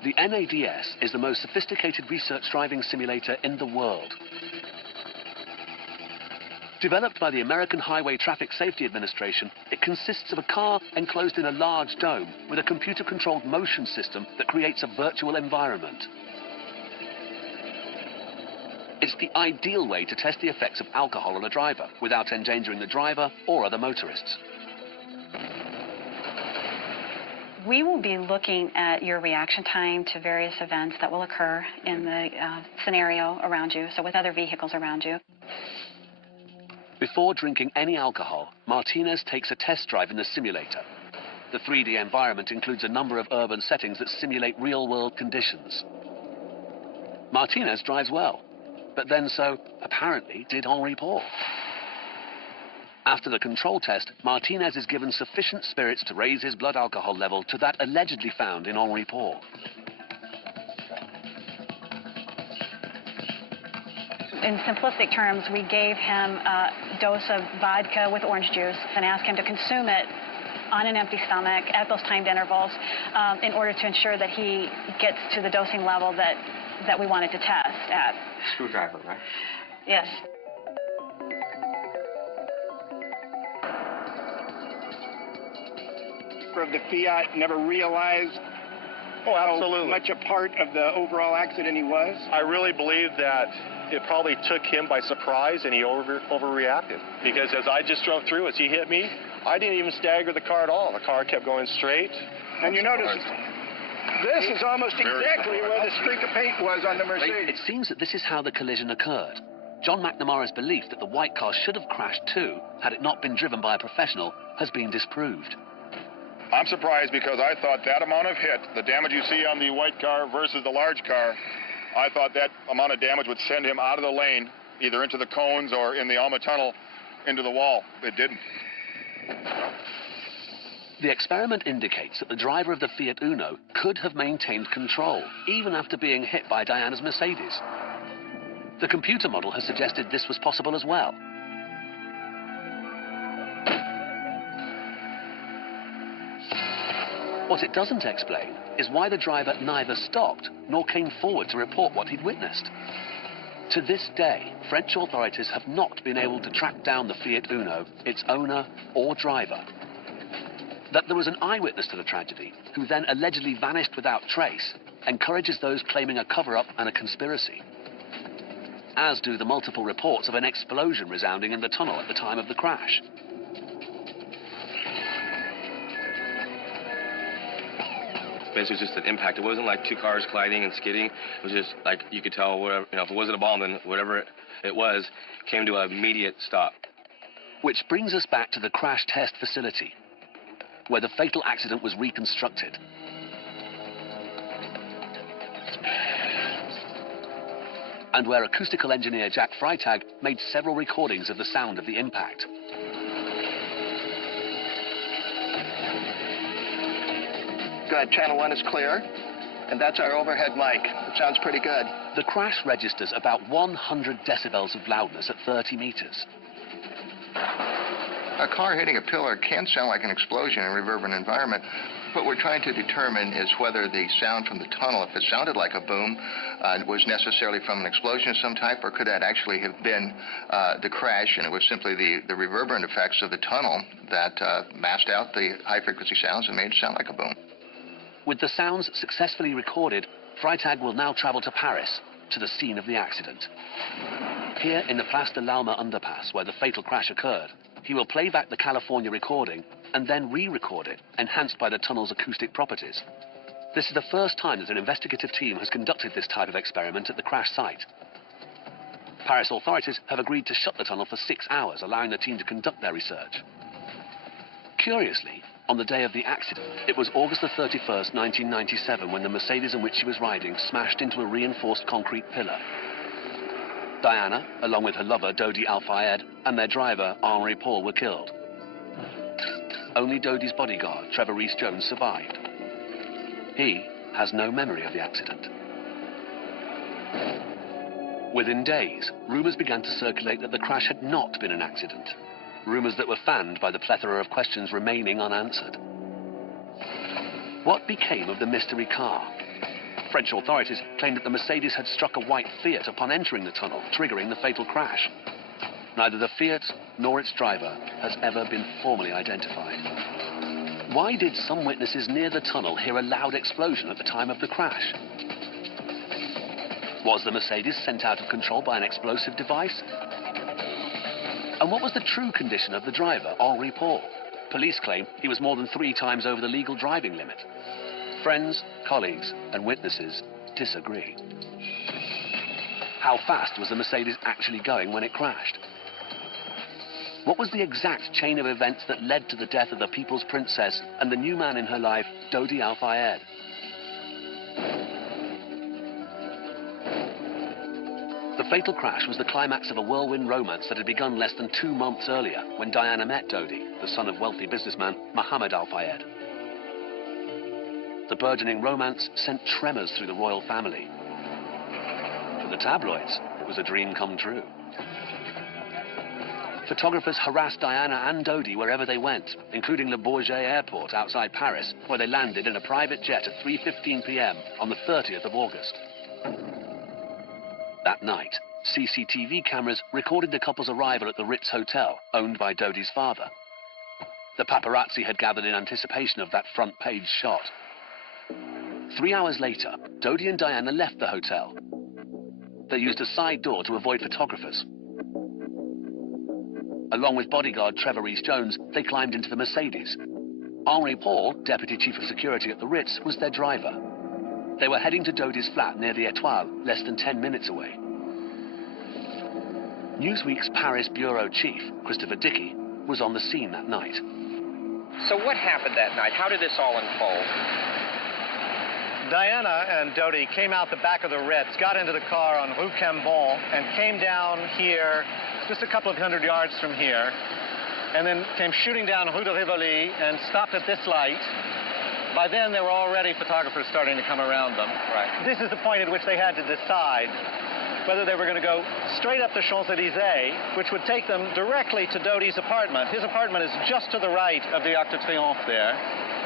The NADS is the most sophisticated research driving simulator in the world. Developed by the American Highway Traffic Safety Administration, it consists of a car enclosed in a large dome with a computer-controlled motion system that creates a virtual environment. It's the ideal way to test the effects of alcohol on a driver without endangering the driver or other motorists. We will be looking at your reaction time to various events that will occur in the scenario around you, so with other vehicles around you. Before drinking any alcohol, Martinez takes a test drive in the simulator. The 3D environment includes a number of urban settings that simulate real-world conditions. Martinez drives well, but then so, apparently, did Henri Paul. After the control test, Martinez is given sufficient spirits to raise his blood alcohol level to that allegedly found in Henri Paul. In simplistic terms, we gave him a dose of vodka with orange juice and asked him to consume it on an empty stomach at those timed intervals in order to ensure that he gets to the dosing level that we wanted to test at. Screwdriver, right? Yes. Of the Fiat never realized how much a part of the overall accident he was? I really believe that it probably took him by surprise and he overreacted. Because as I just drove through, as he hit me, I didn't even stagger the car at all. The car kept going straight. And you notice this is almost exactly where the streak of paint was on the Mercedes. It seems that this is how the collision occurred. John McNamara's belief that the white car should have crashed too, had it not been driven by a professional, has been disproved. I'm surprised because I thought that amount of hit, the damage you see on the white car versus the large car, I thought that amount of damage would send him out of the lane, either into the cones or in the Alma Tunnel, into the wall. It didn't. The experiment indicates that the driver of the Fiat Uno could have maintained control, even after being hit by Diana's Mercedes. The computer model has suggested this was possible as well. What it doesn't explain is why the driver neither stopped nor came forward to report what he'd witnessed. To this day, French authorities have not been able to track down the Fiat Uno, its owner or driver. That there was an eyewitness to the tragedy, who then allegedly vanished without trace, encourages those claiming a cover-up and a conspiracy. As do the multiple reports of an explosion resounding in the tunnel at the time of the crash. Basically, it was just an impact. It wasn't like two cars colliding and skidding. It was just like you could tell, whatever, if it wasn't a bomb, then whatever it was came to an immediate stop. Which brings us back to the crash test facility, where the fatal accident was reconstructed. And where acoustical engineer Jack Freitag made several recordings of the sound of the impact. Good, channel 1 is clear, and that's our overhead mic. It sounds pretty good. The crash registers about 100 decibels of loudness at 30 meters. A car hitting a pillar can sound like an explosion in a reverberant environment. What we're trying to determine is whether the sound from the tunnel, if it sounded like a boom, was necessarily from an explosion of some type, or could that actually have been the crash, and it was simply the reverberant effects of the tunnel that masked out the high-frequency sounds and made it sound like a boom. With the sounds successfully recorded, Freitag will now travel to Paris, to the scene of the accident. Here in the Place de l'Alma underpass, where the fatal crash occurred, he will play back the California recording and then re-record it, enhanced by the tunnel's acoustic properties. This is the first time that an investigative team has conducted this type of experiment at the crash site. Paris authorities have agreed to shut the tunnel for 6 hours, allowing the team to conduct their research. Curiously, on the day of the accident, it was August the 31st, 1997, when the Mercedes in which she was riding smashed into a reinforced concrete pillar. Diana, along with her lover, Dodi Al-Fayed, and their driver, Henri Paul, were killed. Only Dodi's bodyguard, Trevor Rees-Jones, survived. He has no memory of the accident. Within days, rumors began to circulate that the crash had not been an accident. Rumors that were fanned by the plethora of questions remaining unanswered. What became of the mystery car? French authorities claimed that the Mercedes had struck a white Fiat upon entering the tunnel, triggering the fatal crash. Neither the Fiat nor its driver has ever been formally identified. Why did some witnesses near the tunnel hear a loud explosion at the time of the crash? Was the Mercedes sent out of control by an explosive device? And what was the true condition of the driver, Henri Paul? Police claim he was more than 3 times over the legal driving limit. Friends, colleagues, and witnesses disagree. How fast was the Mercedes actually going when it crashed? What was the exact chain of events that led to the death of the People's Princess and the new man in her life, Dodi Al Fayed? The fatal crash was the climax of a whirlwind romance that had begun less than 2 months earlier when Diana met Dodi, the son of wealthy businessman Mohammed Al Fayed. The burgeoning romance sent tremors through the royal family. For the tabloids, it was a dream come true. Photographers harassed Diana and Dodi wherever they went, including Le Bourget Airport outside Paris, where they landed in a private jet at 3:15 p.m. on the 30th of August. That night, CCTV cameras recorded the couple's arrival at the Ritz Hotel, owned by Dodi's father. The paparazzi had gathered in anticipation of that front page shot. 3 hours later, Dodi and Diana left the hotel. They used a side door to avoid photographers. Along with bodyguard Trevor Rees-Jones, they climbed into the Mercedes. Henri Paul, Deputy Chief of Security at the Ritz, was their driver. They were heading to Dodi's flat near the Étoile, less than 10 minutes away. Newsweek's Paris bureau chief, Christopher Dickey, was on the scene that night. So what happened that night? How did this all unfold? Diana and Dodi came out the back of the Ritz, got into the car on Rue Cambon, and came down here, just a couple of hundred yards from here, and then came shooting down Rue de Rivoli and stopped at this light. By then, there were already photographers starting to come around them. Right. This is the point at which they had to decide whether they were going to go straight up the Champs-Élysées, which would take them directly to Dodi's apartment. His apartment is just to the right of the Arc de Triomphe there.